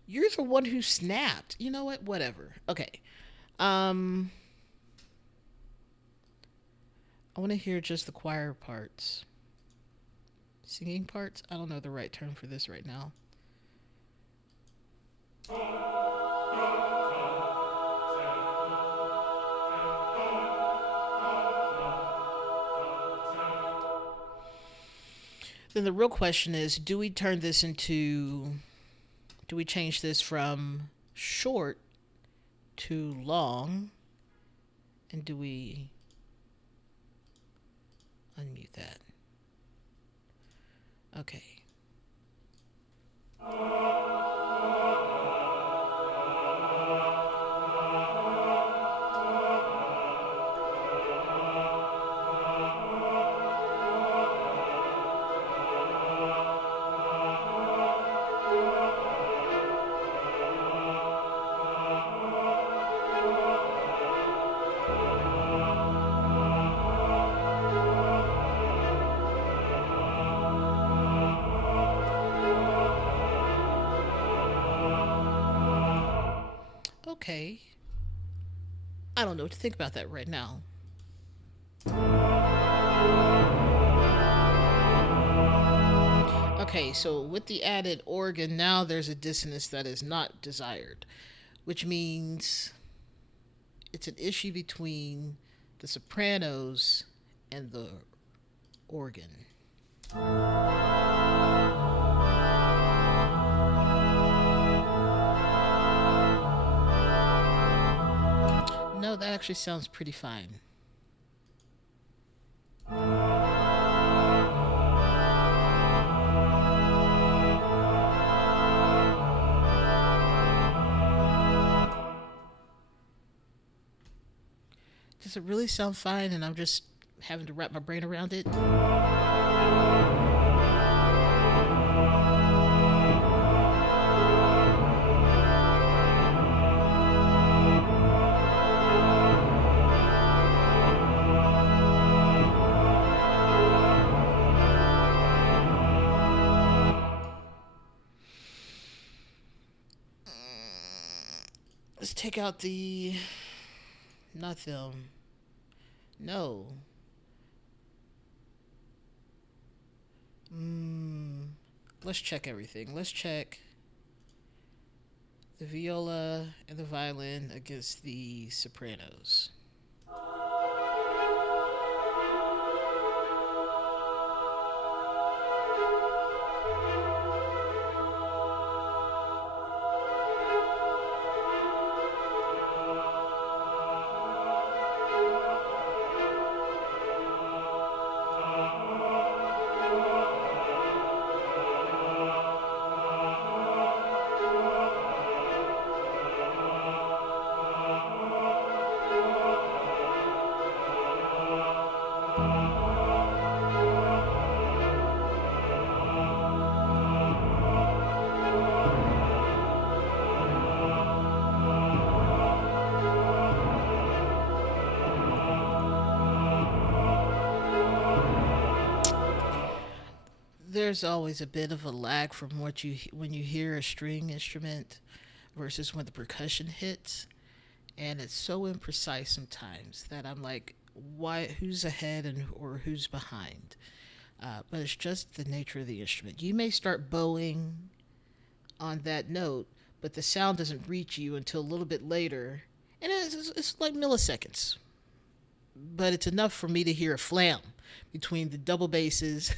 You're the one who snapped. You know what? Whatever. Okay. Um, I want to hear just the choir parts. Singing parts? I don't know the right term for this right now. Then the real question is, do we change this from short to long? And do we unmute that? Okay. Okay. I don't know what to think about that right now. Okay, so with the added organ, now there's a dissonance that is not desired. which means it's an issue between the sopranos and the organ. No, that actually sounds pretty fine. Does it really sound fine and I'm just having to wrap my brain around it? Let's take out the. Not them. No. Mm, let's check everything. Let's check the viola and the violin against the sopranos. There's always a bit of a lag from what you when you hear a string instrument versus when the percussion hits, and it's so imprecise sometimes that I'm like, why? Who's ahead and or who's behind? But it's just the nature of the instrument. You may start bowing on that note, but the sound doesn't reach you until a little bit later, and it's like milliseconds. But it's enough for me to hear a flam between the double basses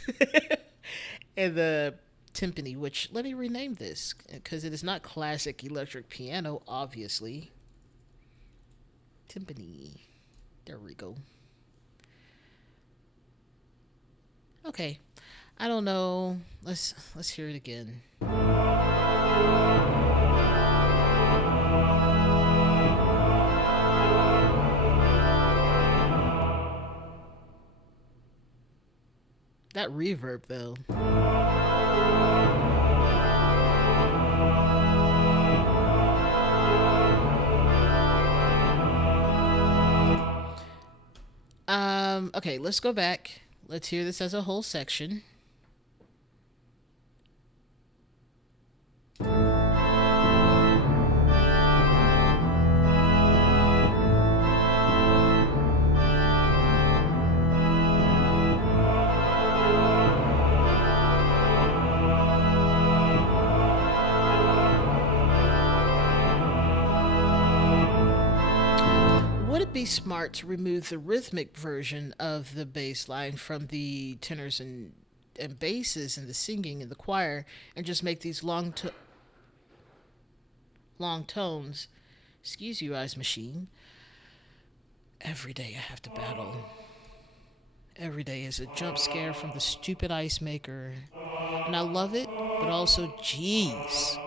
and the timpani, which let me rename this because it is not classic electric piano, obviously. Timpani. There we go. Okay. I don't know. Let's hear it again. That reverb though. Okay, let's go back. Let's hear this as a whole section. Would it be smart to remove the rhythmic version of the bass line from the tenors and basses and the singing in the choir and just make these long tones? Excuse you, eyes machine. Every day I have to battle. Every day is a jump scare from the stupid ice maker. And I love it, but also, jeez.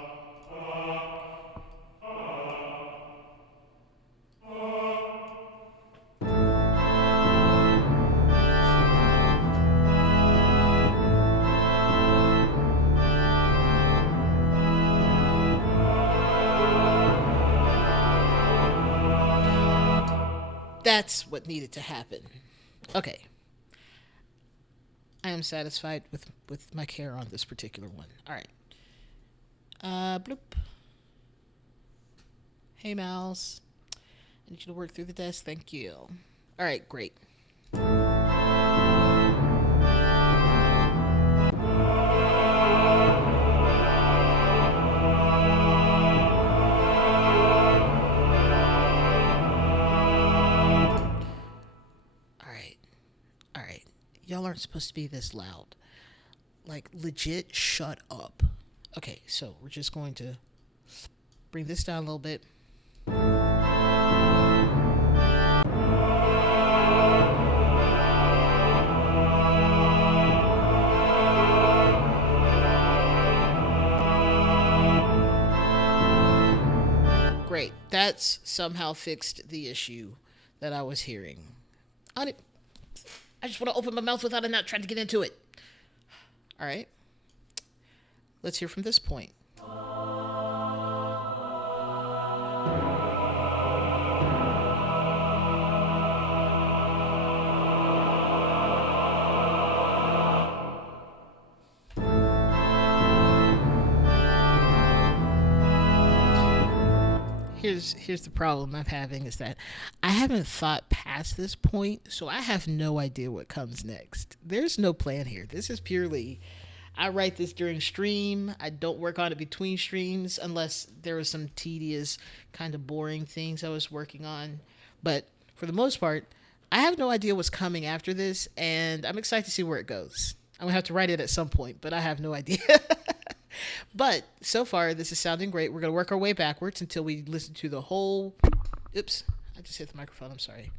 That's what needed to happen. Okay. I am satisfied with my care on this particular one. All right. Bloop. Hey, Mouse. I need you to work through the desk. Thank you. All right, great. aren't supposed to be this loud. Like, legit, shut up. Okay, so we're just going to bring this down a little bit. Great. That's somehow fixed the issue that I was hearing. I just want to open my mouth without a not trying to get into it. All right. Let's hear from this point. Here's the problem I'm having is that I haven't thought past this point, so I have no idea what comes next. There's no plan here. This is purely I write this during stream. I don't work on it between streams unless there was some tedious, kind of boring things I was working on. But for the most part, I have no idea what's coming after this, and I'm excited to see where it goes. I'm gonna have to write it at some point, but I have no idea. But so far, this is sounding great. We're going to work our way backwards until we listen to the whole. Oops, I just hit the microphone. I'm sorry.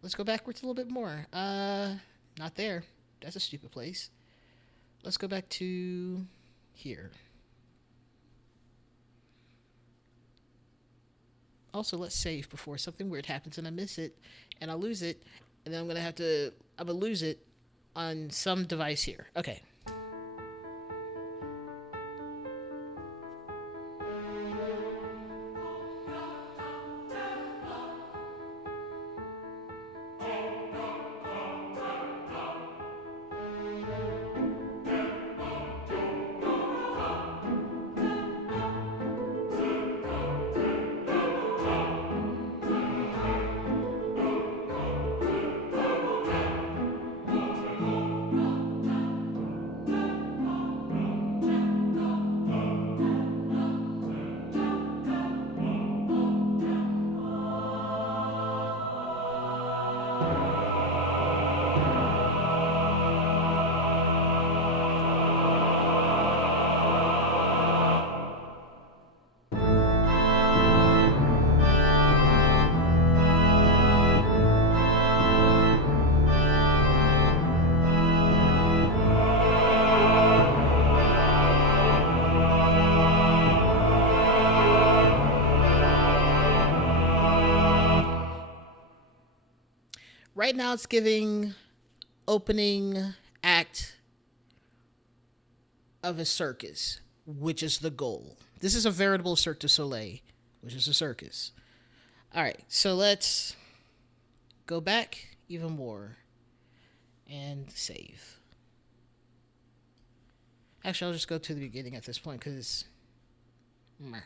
Let's go backwards a little bit more. Not there. That's a stupid place. Let's go back to here. Also, let's save before something weird happens and I miss it and I lose it. And then I'm going to lose it on some device here. Okay. Right now it's giving opening act of a circus, which is the goal. This is a veritable Cirque du Soleil, which is a circus. All right, so let's go back even more and save. Actually, I'll just go to the beginning at this point because meh.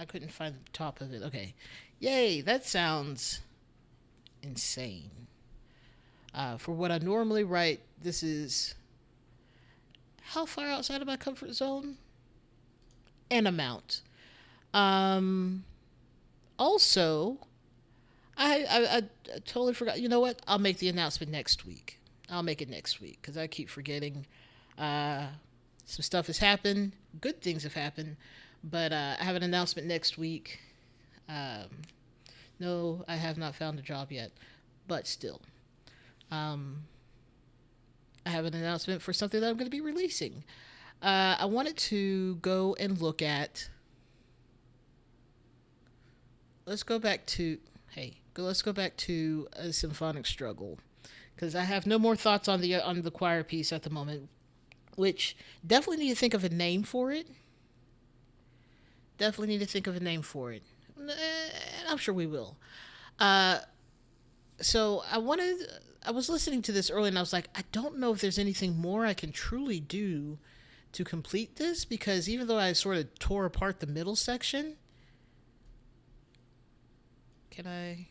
I couldn't find the top of it. Okay. Yay, that sounds insane. For what I normally write, this is how far outside of my comfort zone? An amount. Um, Also, I totally forgot. You know what? I'll make the announcement next week. I'll make it next week because I keep forgetting. Uh, some stuff has happened. Good things have happened. But I have an announcement next week. Um, no, I have not found a job yet. But still, um, I have an announcement for something that I'm going to be releasing. I wanted to go and look at. Let's go back to. Let's go back to a symphonic struggle, because I have no more thoughts on the choir piece at the moment. Which definitely need to think of a name for it. Definitely need to think of a name for it. I'm sure we will. Uh, so I was listening to this earlier, and I was like, I don't know if there's anything more I can truly do to complete this, because even though I sort of tore apart the middle section, can I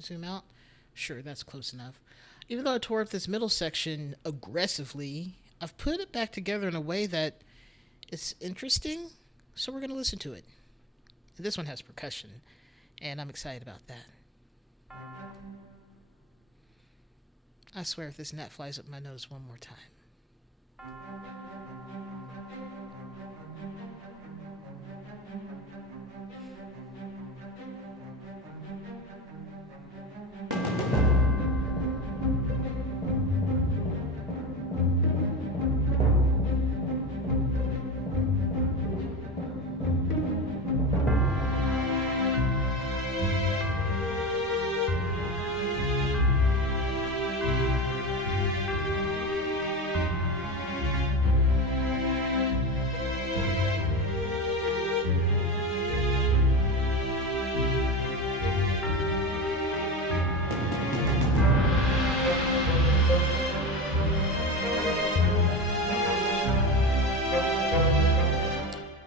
zoom out? Sure, that's close enough. Even though I tore up this middle section aggressively, I've put it back together in a way that is interesting. So we're gonna listen to it. This one has percussion, and I'm excited about that. I swear, if this gnat flies up my nose one more time.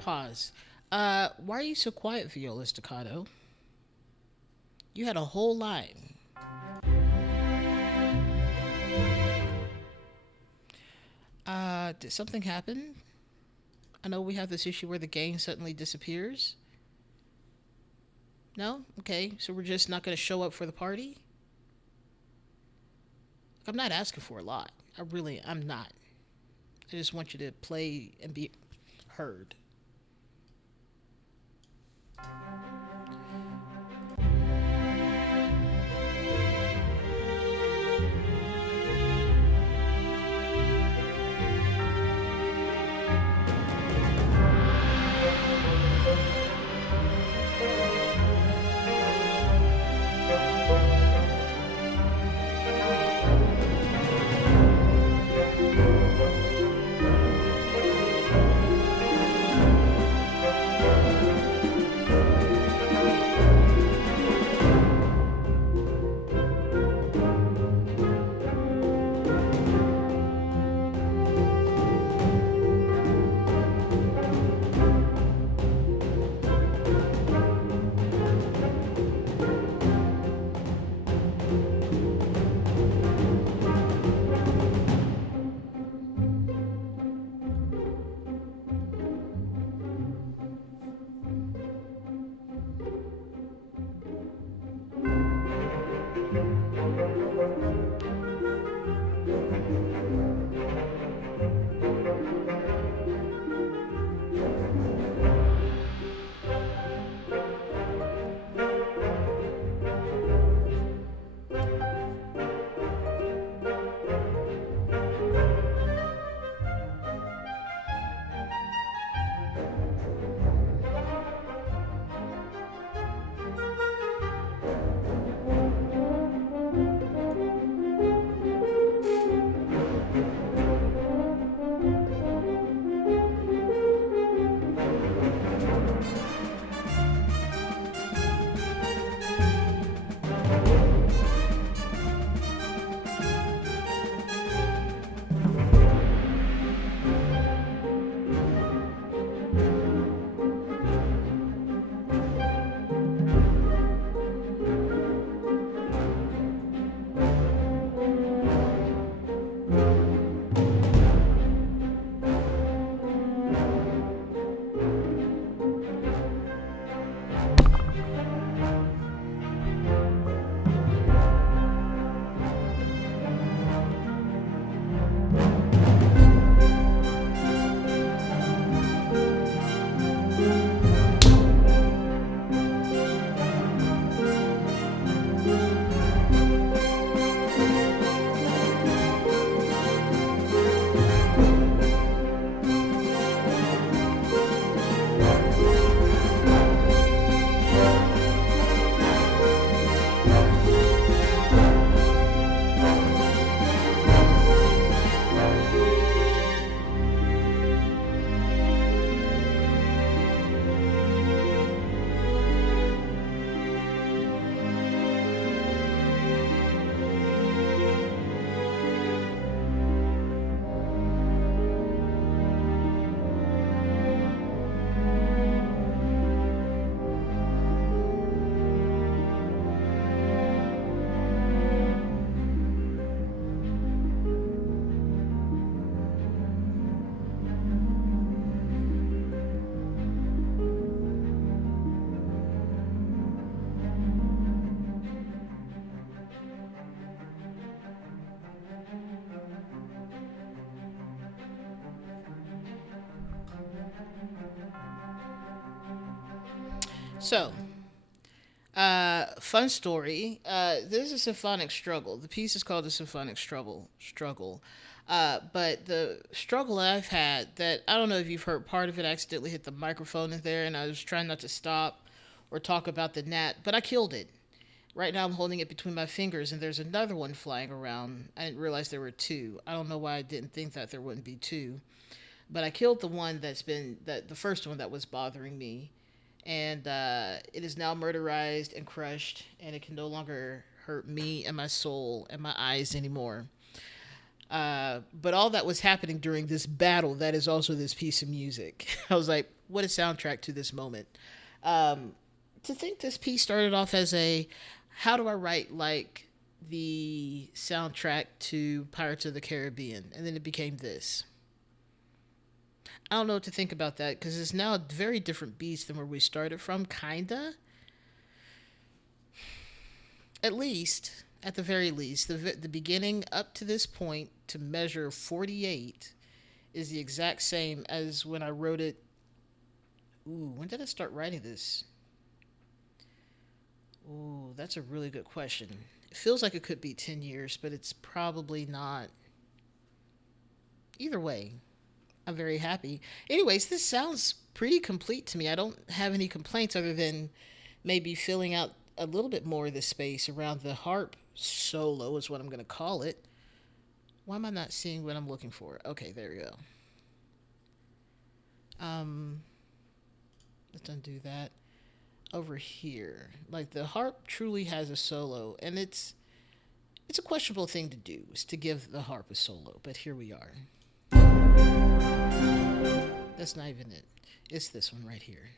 Pause. Why are you so quiet, Viola Staccato? You had a whole line. Did something happen? I know we have this issue where the game suddenly disappears. No? Okay, so we're just not going to show up for the party? I'm not asking for a lot. I'm not. I just want you to play and be heard. So, fun story. This is a symphonic struggle. The piece is called the symphonic struggle. Struggle. But the struggle I've had that I don't know if you've heard part of it. I accidentally hit the microphone in there, and I was trying not to stop or talk about the gnat, but I killed it. Right now, I'm holding it between my fingers, and there's another one flying around. I didn't realize there were two. I don't know why I didn't think that there wouldn't be two, but I killed the one the first one that was bothering me, and it is now murderized and crushed, and it can no longer hurt me and my soul and my eyes anymore. But all that was happening during this battle that is also this piece of music. I was like, what a soundtrack to this moment. Um, to think this piece started off as a how do I write like the soundtrack to Pirates of the Caribbean, and then it became this. I don't know what to think about that because it's now a very different beast than where we started from, kinda. At least, at the very least, the beginning up to this point to measure 48 is the exact same as when I wrote it. Ooh, when did I start writing this? Ooh, that's a really good question. It feels like it could be 10 years, but it's probably not. Either way, I'm very happy. Anyways, this sounds pretty complete to me. I don't have any complaints other than maybe filling out a little bit more of the space around the harp solo, is what I'm going to call it. Why am I not seeing what I'm looking for? Okay, there we go. Um, let's undo that. Over here, like the harp truly has a solo, and it's a questionable thing to do, is to give the harp a solo. But here we are. That's not even it. It's this one right here.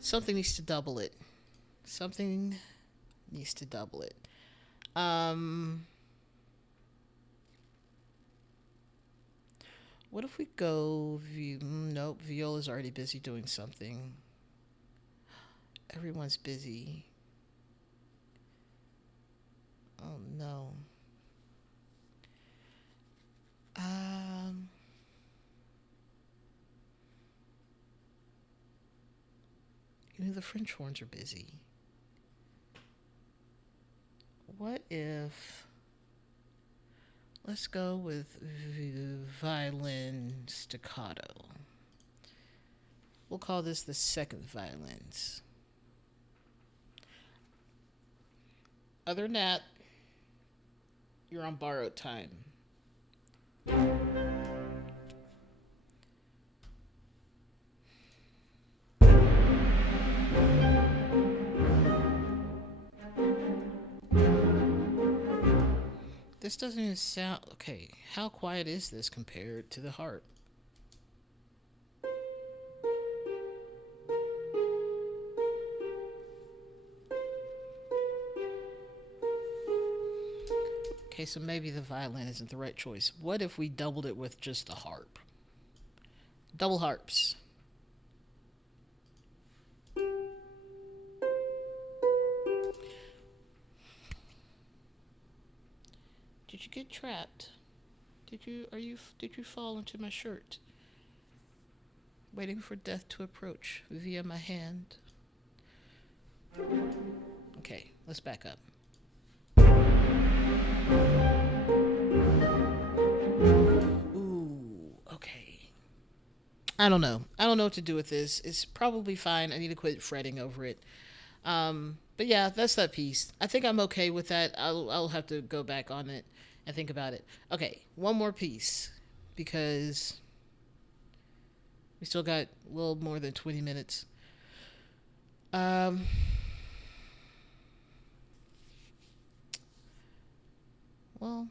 Something needs to double it. Something needs to double it. Um, what if we go? Nope, Viola's already busy doing something. Everyone's busy. Oh no. Um, the French horns are busy. What if let's go with violin staccato. We'll call this the second violins. Other than that, you're on borrowed time. This doesn't even sound okay. How quiet is this compared to the harp? Okay, so maybe the violin isn't the right choice. What if we doubled it with just the harp? Double harps. Did you get trapped? Did you fall into my shirt? Waiting for death to approach via my hand. Okay, let's back up. Ooh, okay. I don't know. I don't know what to do with this. It's probably fine. I need to quit fretting over it. But yeah, that's that piece. I think I'm okay with that. I'll have to go back on it and think about it. Okay, one more piece because we still got a little more than 20 minutes. Um, well,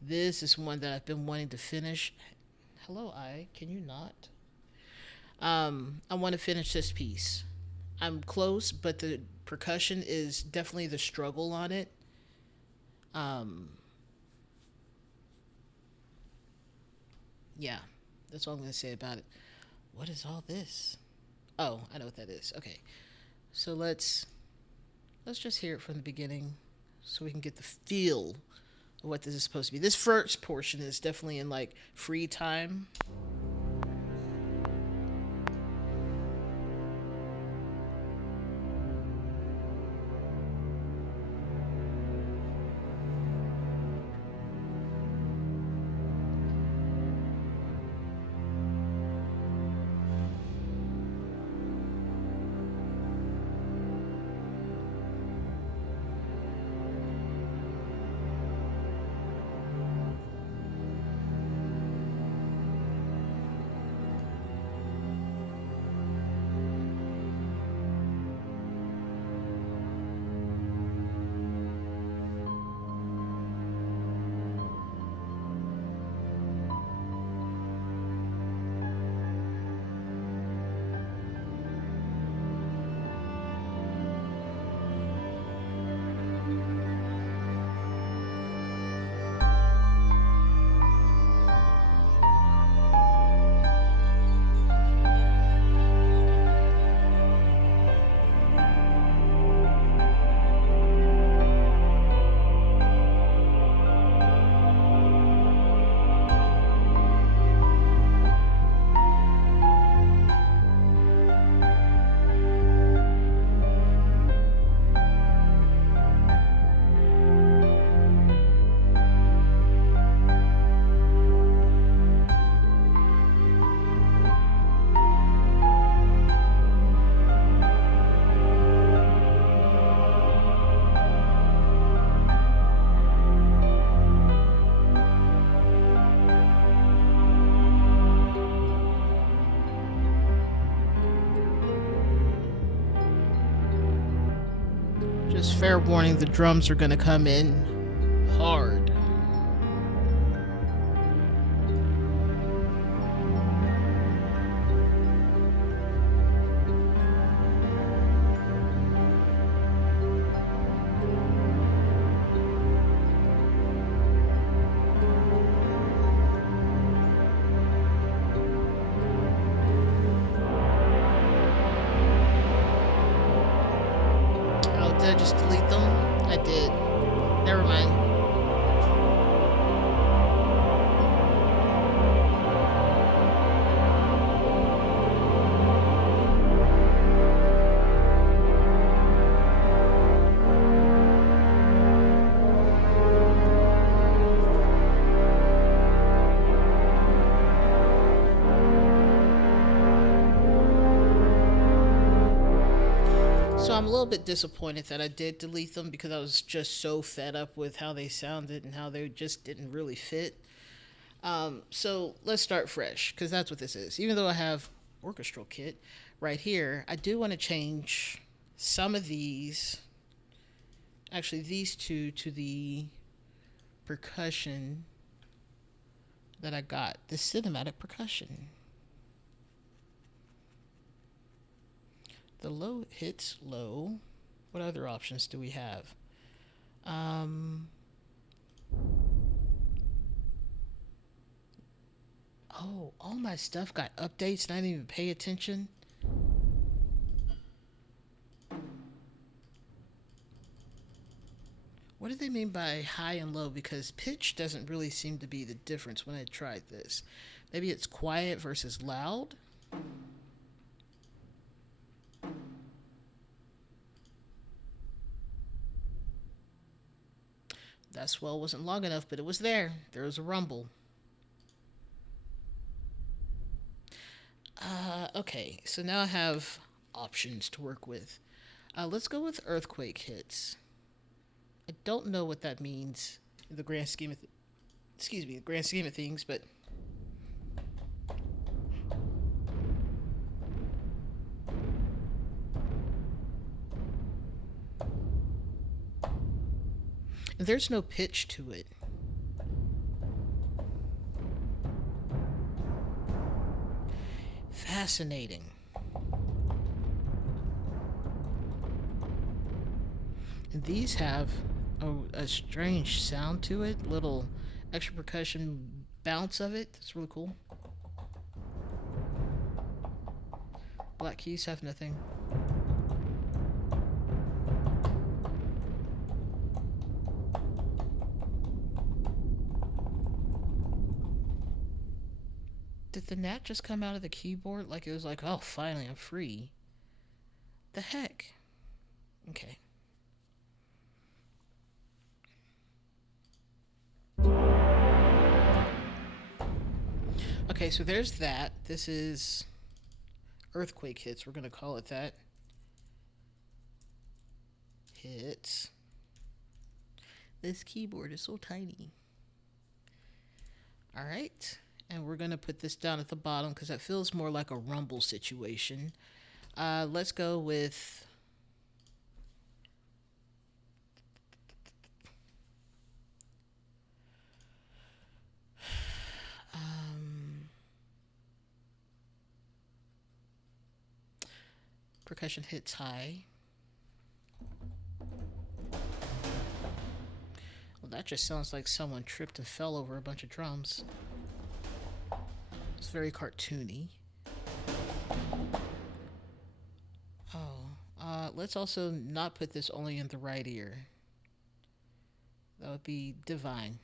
this is one that I've been wanting to finish. Hello, I. Can you not? I want to finish this piece. I'm close, but the percussion is definitely the struggle on it. Um, yeah, that's all I'm gonna say about it. What is all this? Oh, I know what that is. Okay, so let's Let's just hear it from the beginning so we can get the feel of what this is supposed to be. This first portion is definitely in like free time. Just fair warning, the drums are gonna come in hard. Oh, did I just delete them? I did. Never mind. So I'm a little bit disappointed that I did delete them because I was just so fed up with how they sounded and how they just didn't really fit. So let's start fresh because that's what this is. Even though I have orchestral kit right here, I do want to change some of these, actually these two, to the percussion that I got, the cinematic percussion. The low hits low. What other options do we have? Um, oh, all my stuff got updates and I didn't even pay attention. What do they mean by high and low? Because pitch doesn't really seem to be the difference when I tried this. Maybe it's quiet versus loud. That swell wasn't long enough, but it was there. There was a rumble. Okay, so now I have options to work with. Let's go with earthquake hits. I don't know what that means in the grand scheme of excuse me, the grand scheme of things, but there's no pitch to it. Fascinating. And these have a strange sound to it, little extra percussion bounce of it. It's really cool. Black keys have nothing. Did the gnat just come out of the keyboard like it was like, oh, finally, I'm free? The heck? Okay. Okay, so there's that. This is earthquake hits. We're going to call it that. Hits. This keyboard is so tiny. All right. And we're going to put this down at the bottom because that feels more like a rumble situation. Let's go with percussion hits high. Well, that just sounds like someone tripped and fell over a bunch of drums. It's very cartoony. Let's also not put this only in the right ear. That would be divine.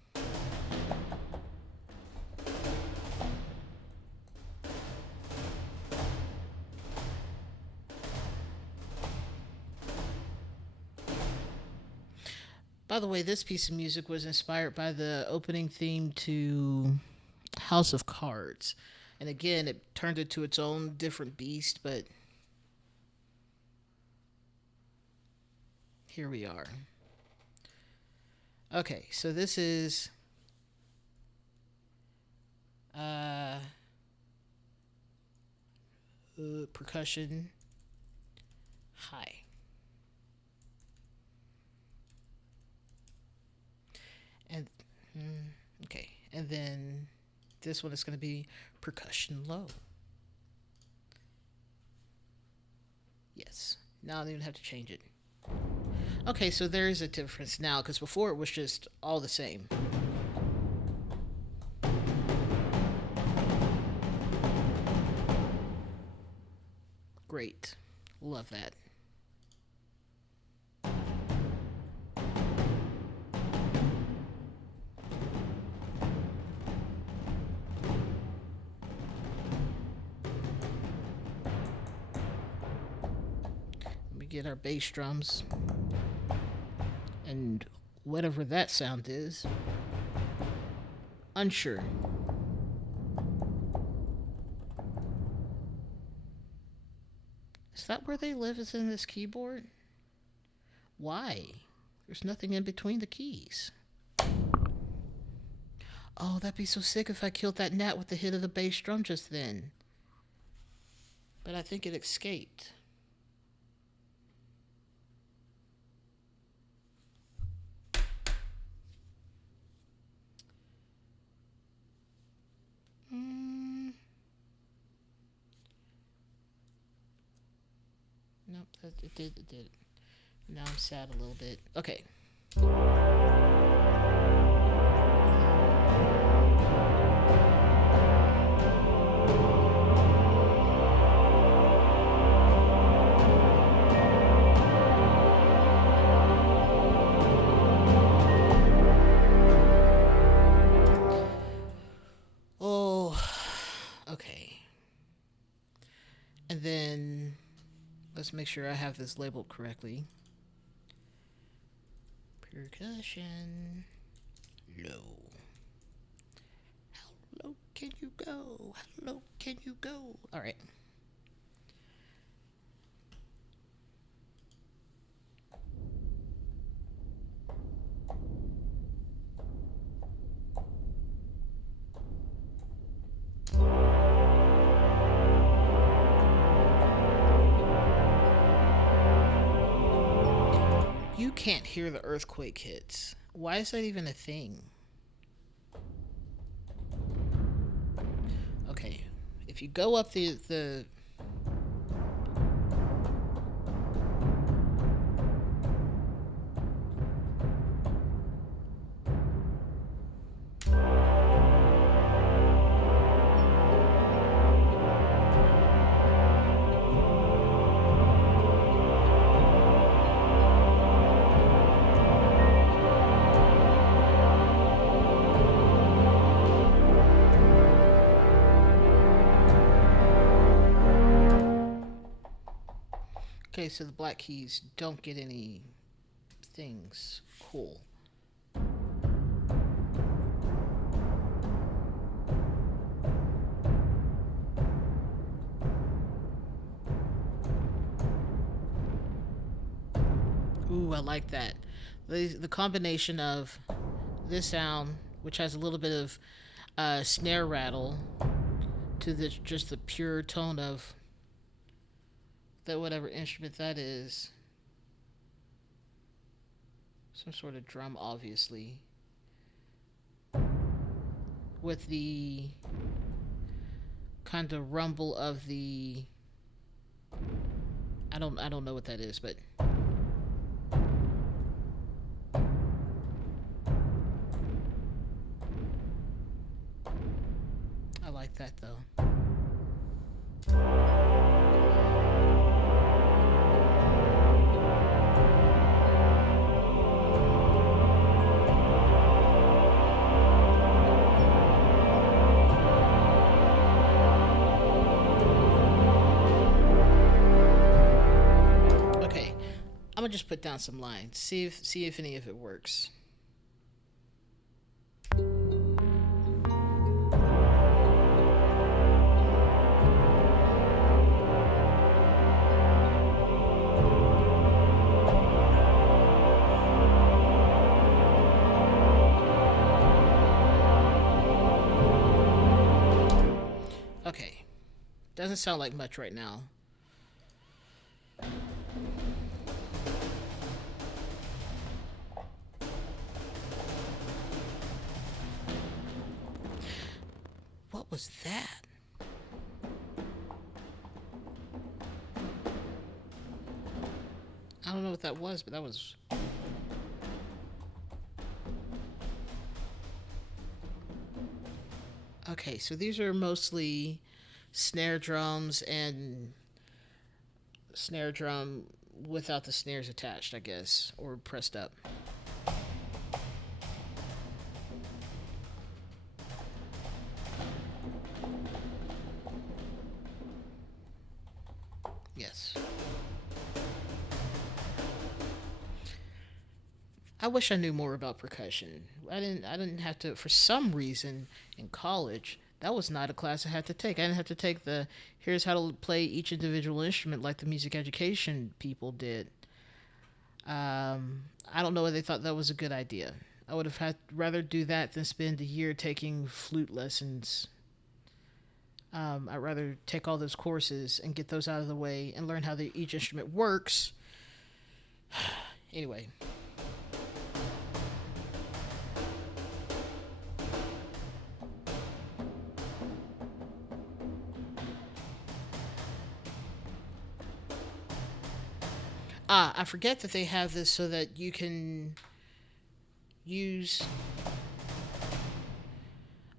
By the way, this piece of music was inspired by the opening theme to House of Cards. And again, it turned into its own different beast, but here we are. Okay, so this is percussion high. And okay, and then this one is going to be percussion low. Yes, now I don't even have to change it. Okay, so there is a difference now because before it was just all the same. Great, love that. Get our bass drums and whatever that sound is. Unsure. Is that where they live, is in this keyboard? Why? There's nothing in between the keys. Oh, that'd be so sick if I killed that gnat with the hit of the bass drum just then. But I think it escaped. Nope, it did. Now I'm sad a little bit. Okay. Oh, okay. And then let's make sure I have this labeled correctly. Percussion low. How low can you go? How low can you go? All right. You can't hear the earthquake hits. Why is that even a thing? Okay, if you go up the Okay, so the black keys don't get any things. Cool. Ooh, I like that. The combination of this sound, which has a little bit of snare rattle, to the just the pure tone of that whatever instrument that is, some sort of drum, obviously, with the kind of rumble of the I don't know what that is, but I like that though. Okay, I'm gonna just put down some lines. See if any of it works. Okay, doesn't sound like much right now. What was that? I don't know what that was, but that was okay. So these are mostly snare drums and snare drum without the snares attached, I guess, or pressed up. Yes. I wish I knew more about percussion. I didn't have to for some reason in college. That was not a class I had to take. I didn't have to take the here's how to play each individual instrument like the music education people did. I don't know why they thought that was a good idea. I would have had rather do that than spend a year taking flute lessons. I'd rather take all those courses and get those out of the way and learn how each instrument works. Anyway, I forget that they have this so that you can use.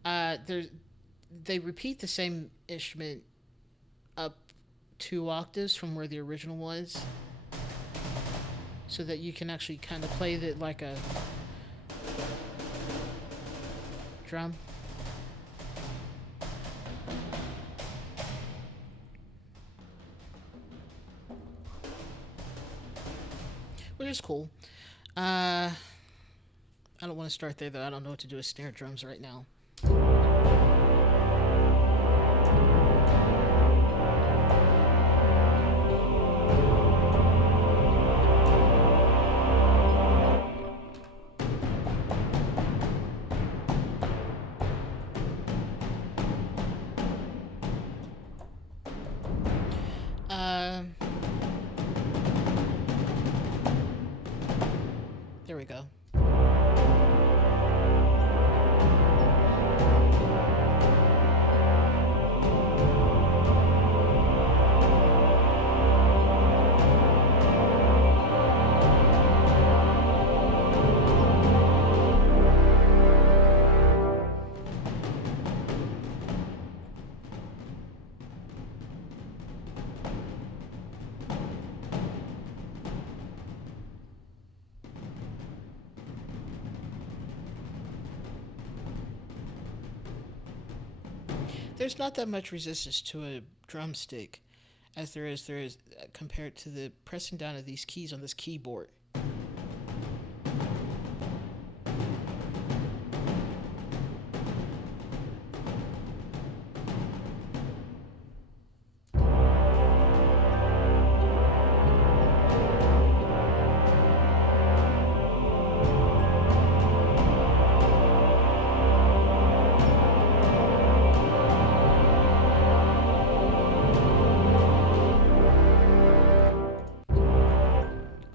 There's they repeat the same instrument up 2 octaves from where the original was, so that you can actually kind of play it like a drum. Which is cool. I don't want to start there though. I don't know what to do with snare drums right now. Uh, there we go. There's not that much resistance to a drumstick. as there is compared to the pressing down of these keys on this keyboard.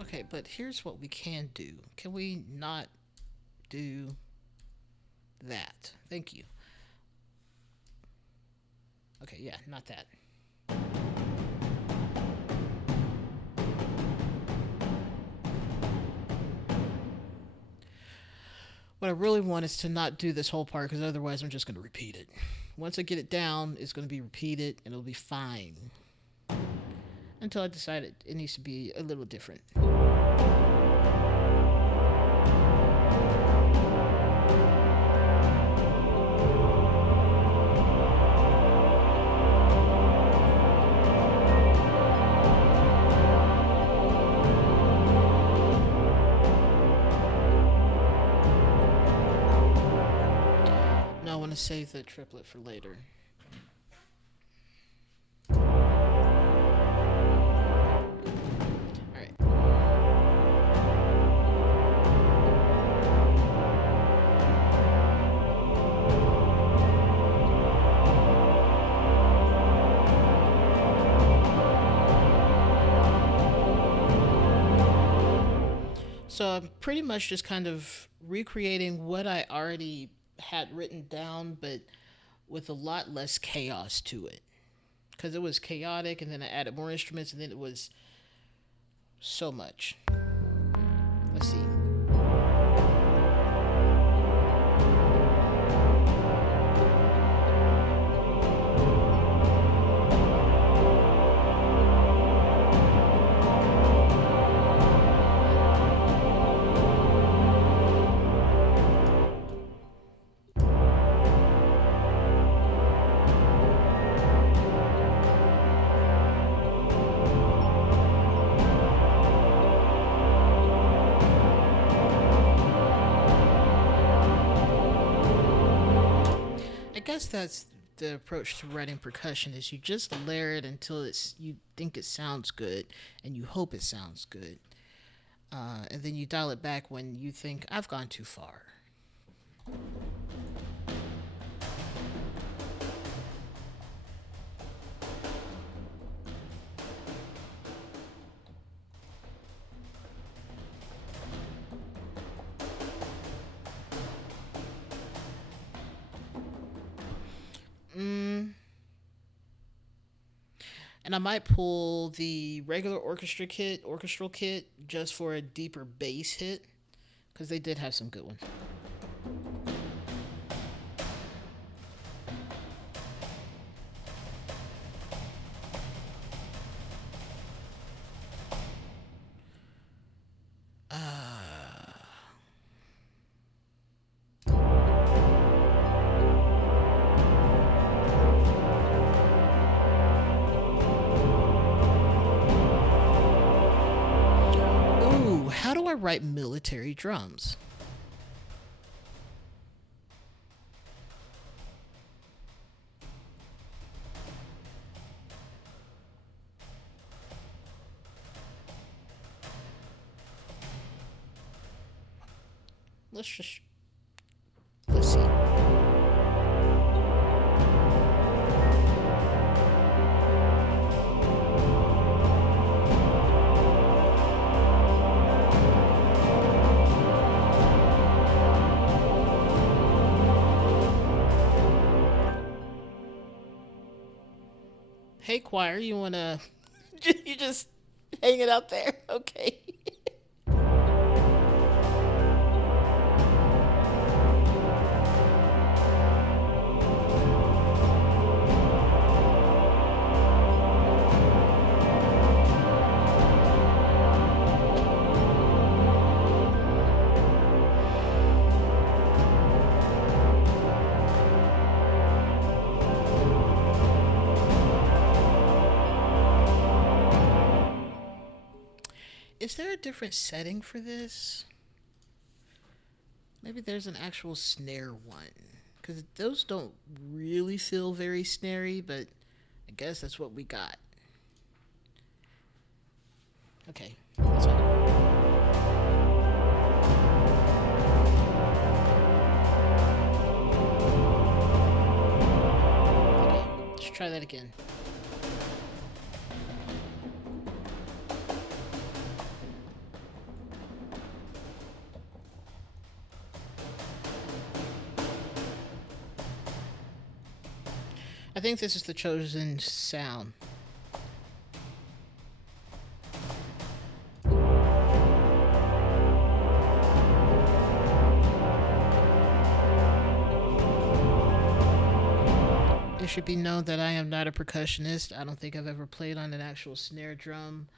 Okay, but here's what we can do. Can we not do that? Thank you. Okay, yeah, not that. What I really want is to not do this whole part because otherwise I'm just going to repeat it. Once I get it down, it's going to be repeated and it'll be fine until I decide it needs to be a little different. Now I want to save the triplet for later. All right. So I'm pretty much just kind of recreating what I already had written down, but with a lot less chaos to it. Because it was chaotic, and then I added more instruments, and then it was so much. Let's see. I guess that's the approach to writing percussion is you just layer it until it's you think it sounds good and you hope it sounds good, and then you dial it back when you think I've gone too far. Mm, and I might pull the regular orchestral kit, just for a deeper bass hit, because they did have some good ones. Ooh, how do I write military drums? Let's just let's see. Hey choir, you wanna you just hang it out there? Okay. Is there a different setting for this? Maybe there's an actual snare one. Because those don't really feel very snary, but I guess that's what we got. Okay, that's fine. Okay, let's try that again. I think this is the chosen sound. It should be known that I am not a percussionist. I don't think I've ever played on an actual snare drum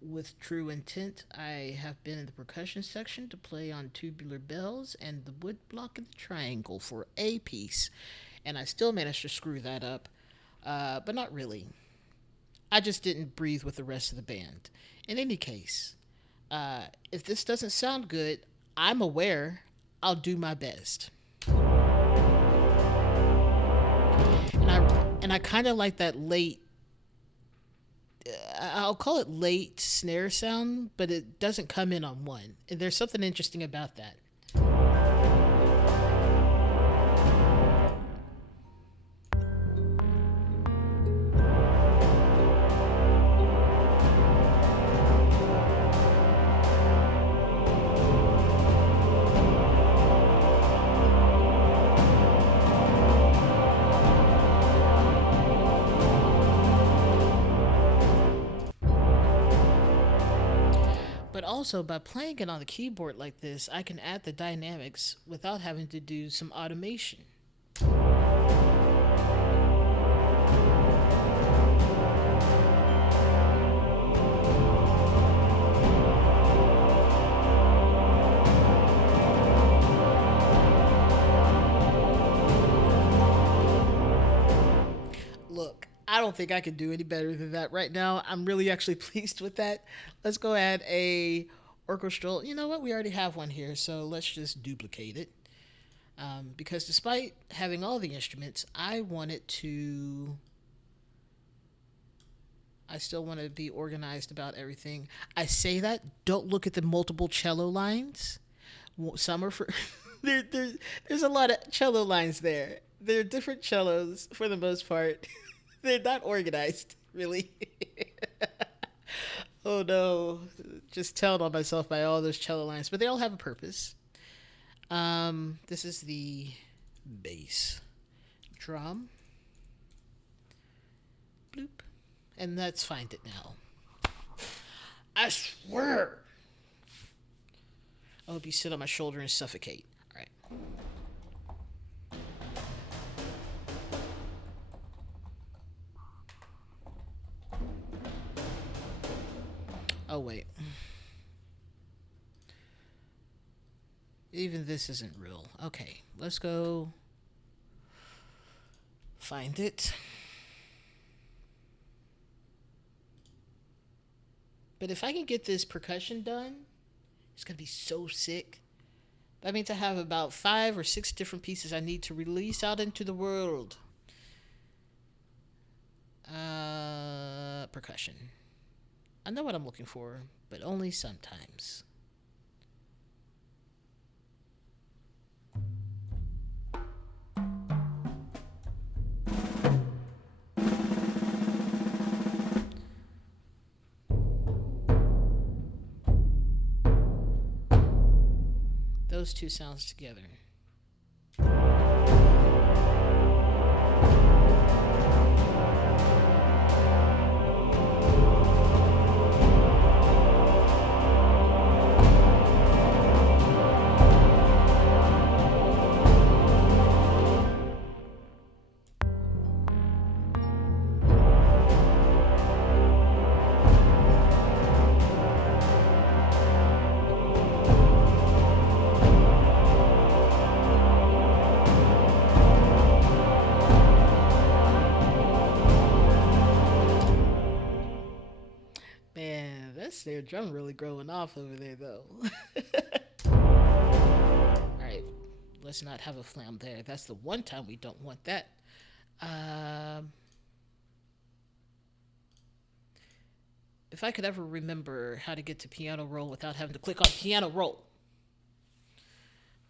with true intent. I have been in the percussion section to play on tubular bells and the wood block and the triangle for a piece, and I still managed to screw that up, but not really. I just didn't breathe with the rest of the band. In any case, if this doesn't sound good, I'm aware. I'll do my best. And I kind of like that late. I'll call it late snare sound, but it doesn't come in on one. And there's something interesting about that. But also, by playing it on the keyboard like this, I can add the dynamics without having to do some automation. Look, I don't think I can do any better than that right now. I'm really actually pleased with that. Let's go add a orchestral. You know what? We already have one here, so let's just duplicate it. Because despite having all the instruments, I still want to be organized about everything. I say that. Don't look at the multiple cello lines. Some are for. There's a lot of cello lines there. They're different cellos for the most part. They're not organized, really. Oh no. Just telling on myself by all those cello lines, but they all have a purpose. This is the bass drum. Bloop. And let's find it now. I swear. I hope you sit on my shoulder and suffocate. All right. Oh, wait. Even this isn't real. Okay, let's go find it. But if I can get this percussion done, it's going to be so sick. That means I have about 5 or 6 different pieces I need to release out into the world. Percussion. I know what I'm looking for, but only sometimes. Those two sounds together. snare drum really growing off over there, though. All right, let's not have a flam there. That's the one time we don't want that. Um, if I could ever remember how to get to piano roll without having to click on piano roll,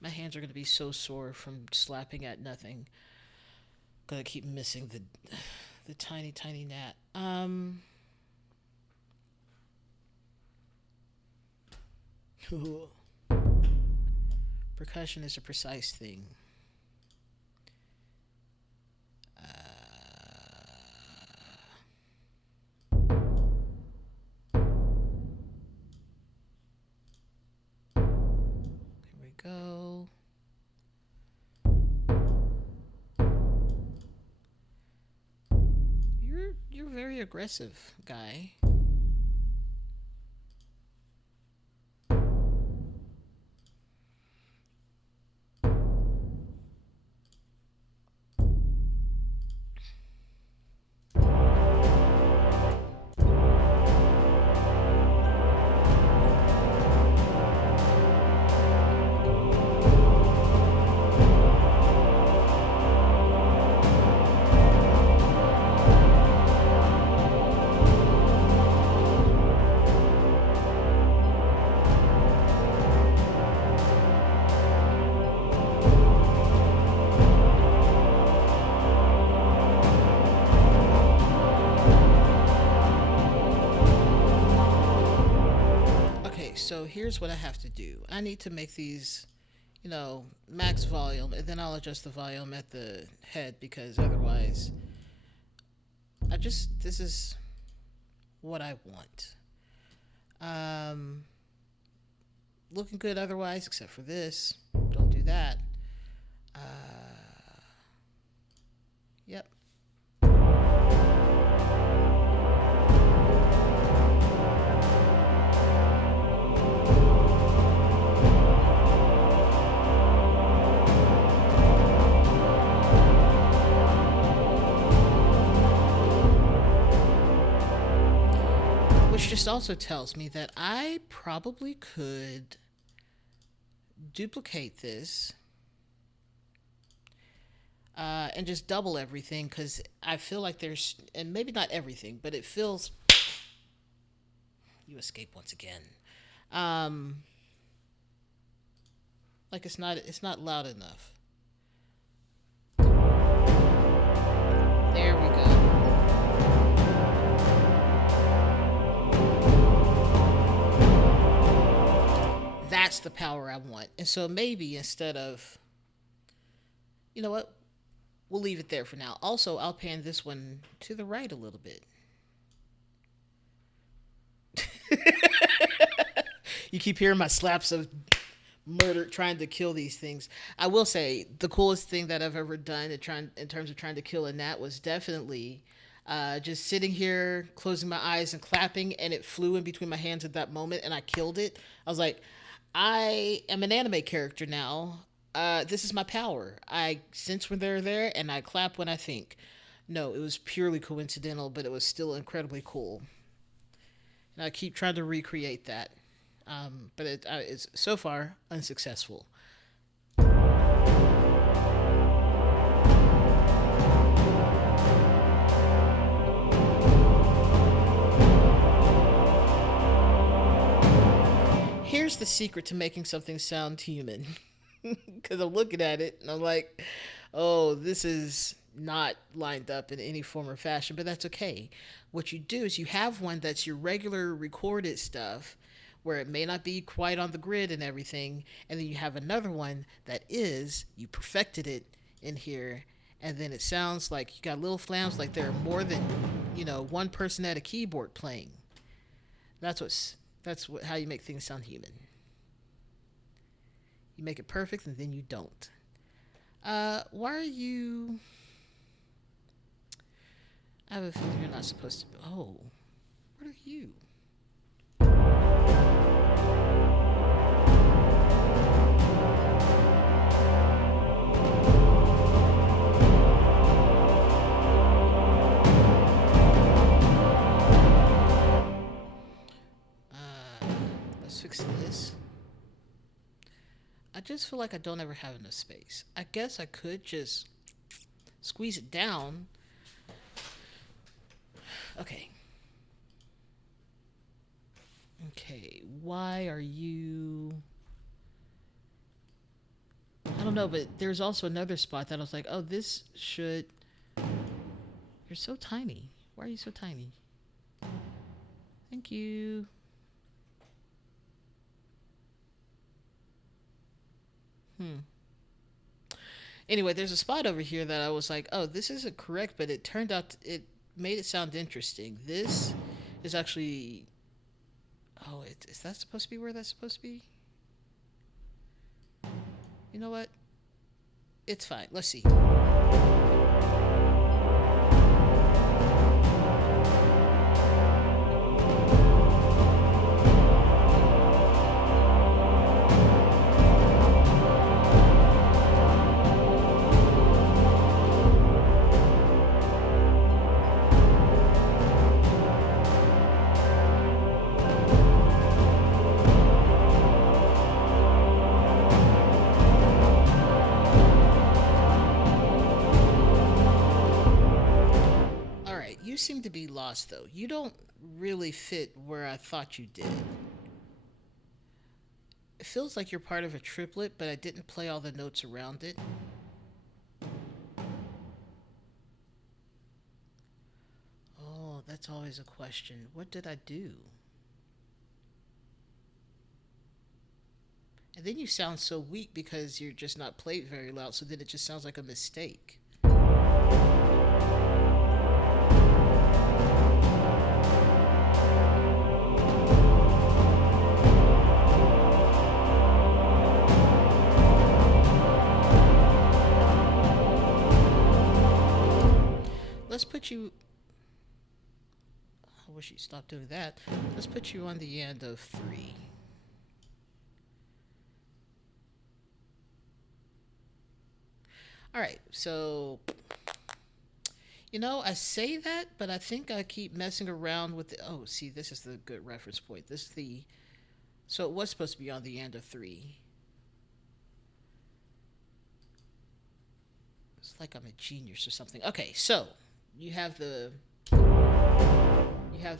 my hands are going to be so sore from slapping at nothing. Gonna keep missing the tiny tiny gnat. Percussion is a precise thing. Here we go. You're very aggressive, guy. Okay, so here's what I have to do. I need to make these, max volume, and then I'll adjust the volume at the head because otherwise, this is what I want. Um, Looking good otherwise, except for this. Don't do that. Uh, yep. Which just also tells me that I probably could duplicate this and just double everything because I feel like there's, and maybe not everything, but it feels. You escape once again. Um, like it's not loud enough. There we go. That's the power I want. And so maybe instead of, you know what, we'll leave it there for now. Also, I'll pan this one to the right a little bit. You keep hearing my slaps of murder trying to kill these things. I will say the coolest thing that I've ever done in terms of trying to kill a gnat was definitely just sitting here, closing my eyes and clapping, and it flew in between my hands at that moment, and I killed it. I was like, I am an anime character now. This is my power. I sense when they're there, and I clap when I think. No, it was purely coincidental, but it was still incredibly cool. And I keep trying to recreate that, but it's so far unsuccessful. Here's the secret to making something sound human. Because I'm looking at it and I'm like, oh, this is not lined up in any form or fashion, but that's okay. What you do is you have one that's your regular recorded stuff where it may not be quite on the grid and everything, and then you have another one that is, you perfected it in here, and then it sounds like you got little flams like there are more than, one person at a keyboard playing. How you make things sound human. You make it perfect and then you don't. Why are you? I have a feeling you're not supposed to. Oh, what are you? just feel like I don't ever have enough space. I guess I could just squeeze it down. Okay. Okay. Why are you. I don't know, but there's also another spot that I was like, oh, this should. You're so tiny. Why are you so tiny? Thank you. Hmm. Anyway, there's a spot over here that I was like, oh, this isn't correct, but it turned out it made it sound interesting. This is actually. Oh, is that supposed to be where that's supposed to be? You know what? It's fine. Let's see. All right, you seem to be lost though. You don't really fit where I thought you did. It feels like you're part of a triplet, but I didn't play all the notes around it. Oh, that's always a question. What did I do? And then you sound so weak because you're just not played very loud, so then it just sounds like a mistake. Let's put you. I wish you'd stop doing that. Let's put you on the end of three. All right, so I say that, but I think I keep messing around with the. Oh, see, this is the good reference point. This is the. So it was supposed to be on the end of three. It's like I'm a genius or something. Okay, so you have the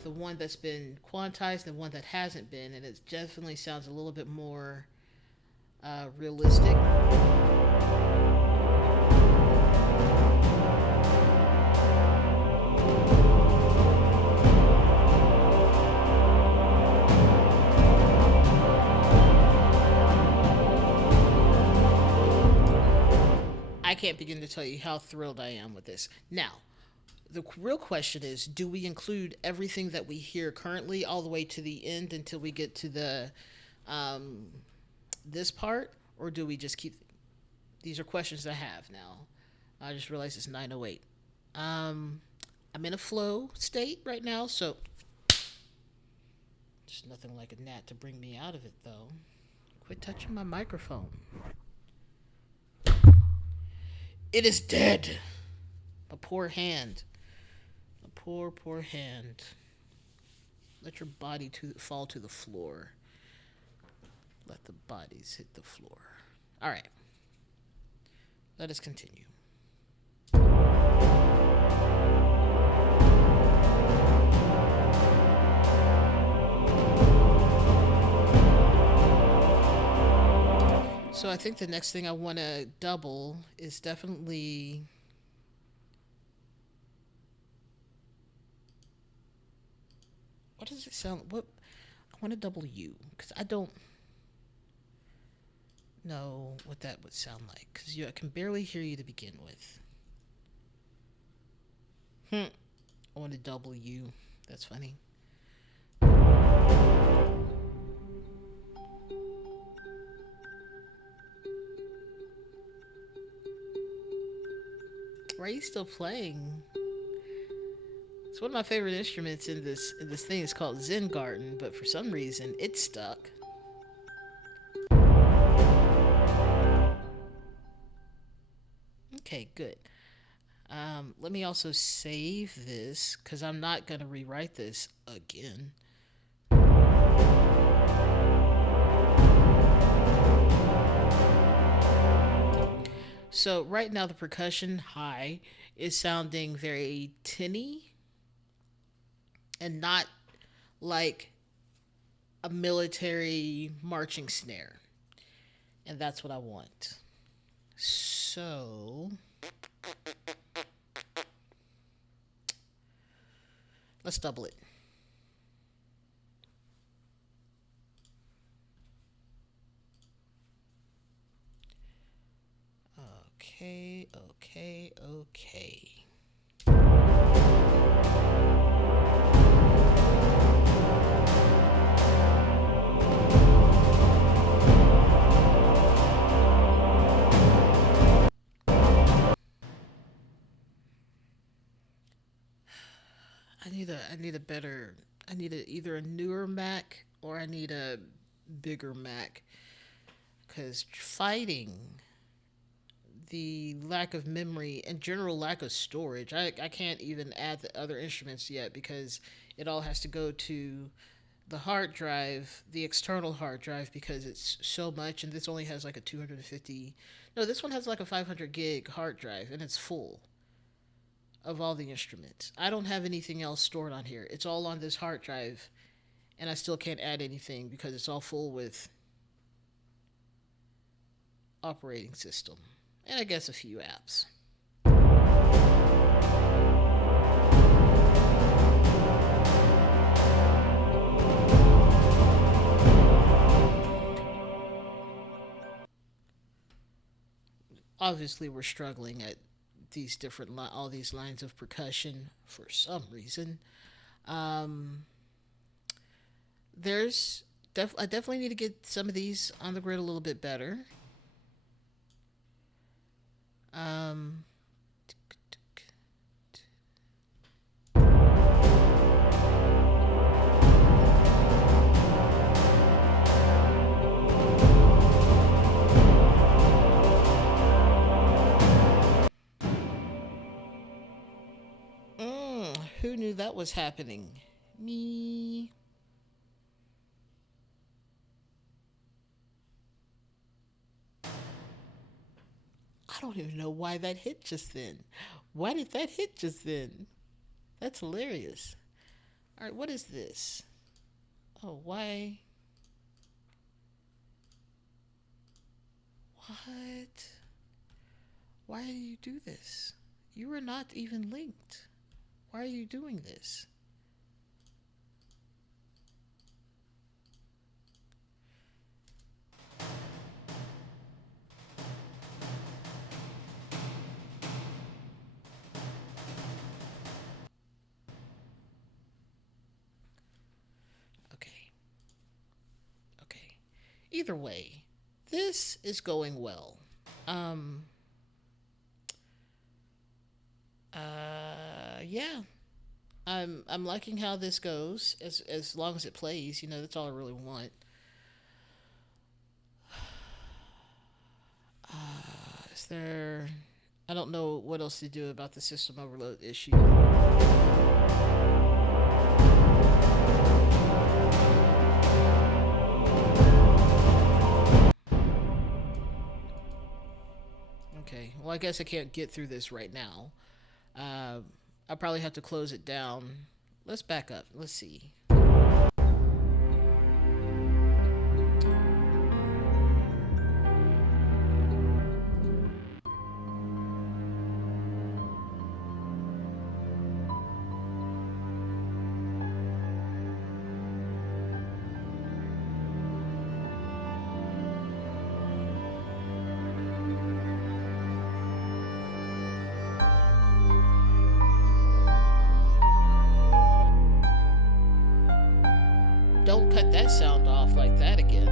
one that's been quantized and one that hasn't been, and it definitely sounds a little bit more realistic. I can't begin to tell you how thrilled I am with this. Now, the real question is, do we include everything that we hear currently all the way to the end until we get to the um, this part, or do we just keep? These are questions I have now. I just realized it's 9:08. Um, I'm in a flow state right now, so there's nothing like a gnat to bring me out of it, though. Quit touching my microphone. It is dead. A poor hand. A poor, poor hand. Let your body fall to the floor. Let the bodies hit the floor. All right. Let us continue. So I think the next thing I want to double is definitely. What does it sound? What I want to double U because I don't know what that would sound like because I can barely hear you to begin with. I want to double U. That's funny. Why are you still playing? It's one of my favorite instruments in this thing. It's called Zen Garden, but for some reason it's stuck. Okay, good. Let me also save this because I'm not gonna rewrite this again. So right now the percussion high is sounding very tinny and not like a military marching snare. And that's what I want. So let's double it. Okay, okay, okay. I need a better I need either a newer Mac or I need a bigger Mac cuz fighting the lack of memory and general lack of storage. I can't even add the other instruments yet because it all has to go to the hard drive, the external hard drive, because it's so much. And this only has like a 250. No, this one has like a 500 gig hard drive and it's full of all the instruments. I don't have anything else stored on here. It's all on this hard drive and I still can't add anything because it's all full with operating system and I guess a few apps. Obviously, we're struggling at these all these lines of percussion for some reason. Um, I definitely need to get some of these on the grid a little bit better. Um, who knew that was happening? Me. I don't even know why that hit just then. Why did that hit just then? That's hilarious. All right, what is this? Oh, why? What? Why do you do this? You are not even linked. Why are you doing this? Okay. Okay. Either way, this is going well. Um yeah. I'm liking how this goes as long as it plays, that's all I really want. Is there I don't know what else to do about the system overload issue. Okay. Well, I guess I can't get through this right now. Uh, I'll probably have to close it down. Let's back up. Let's see. Don't cut that sound off like that again.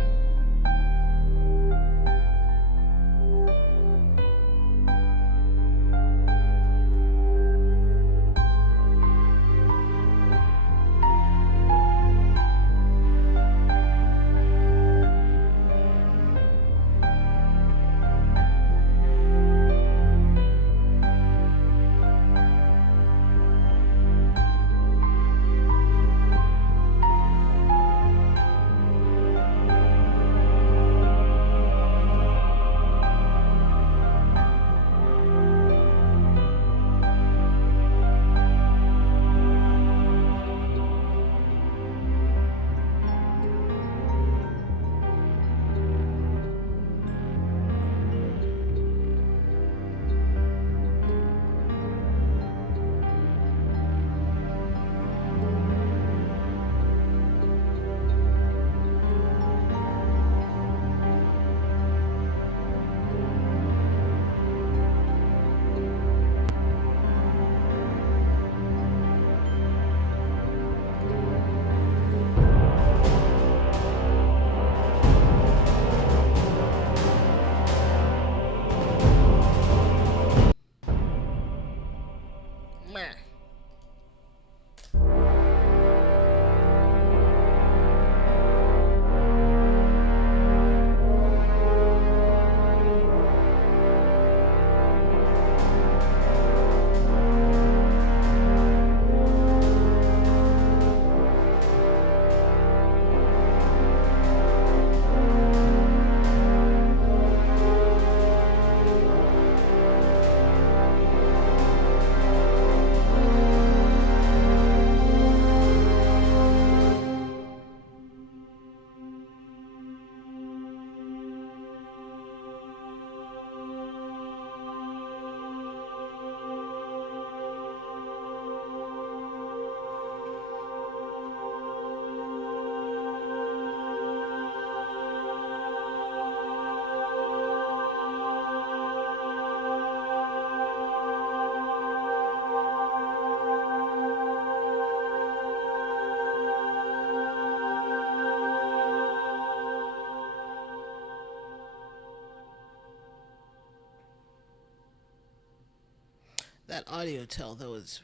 That audio tell though is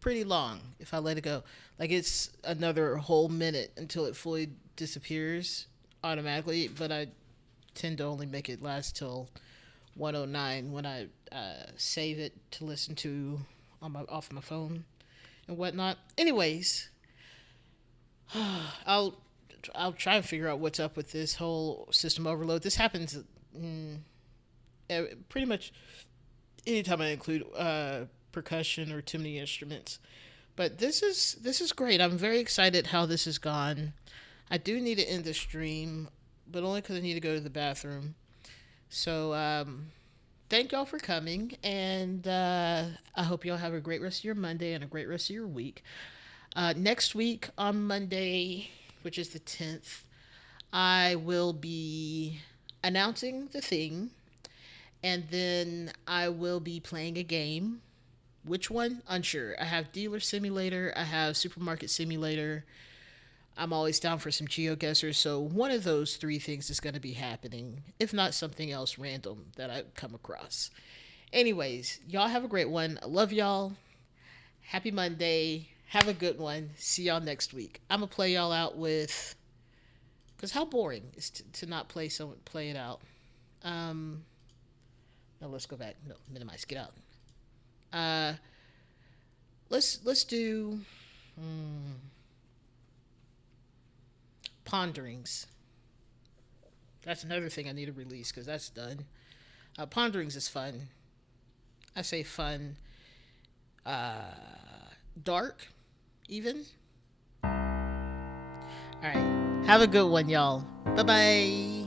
pretty long if I let it go. Like it's another whole minute until it fully disappears automatically, but I tend to only make it last till 109 when I save it to listen to on my off my phone and whatnot. Anyways, I'll I'll try and figure out what's up with this whole system overload. This happens pretty much anytime I include percussion or too many instruments. But this is great. I'm very excited how this has gone. I do need to end the stream, but only because I need to go to the bathroom. So thank y'all for coming, and I hope y'all have a great rest of your Monday and a great rest of your week. Next week on Monday, which is the 10th, I will be announcing the thing, and then I will be playing a game. Which one? Unsure. I have Dealer Simulator, I have Supermarket Simulator. I'm always down for some geoguessers, so one of those three things is going to be happening, if not something else random that I come across. Anyways, y'all have a great one. I love y'all. Happy Monday. Have a good one. See y'all next week. I'm going to play y'all out with. Because how boring is to not play play it out. Um, no, let's go back. No, minimize. Get out. Uh, let's do ponderings. That's another thing I need to release because that's done. Ponderings is fun. I say fun. Dark, even. All right. Have a good one, y'all. Bye bye.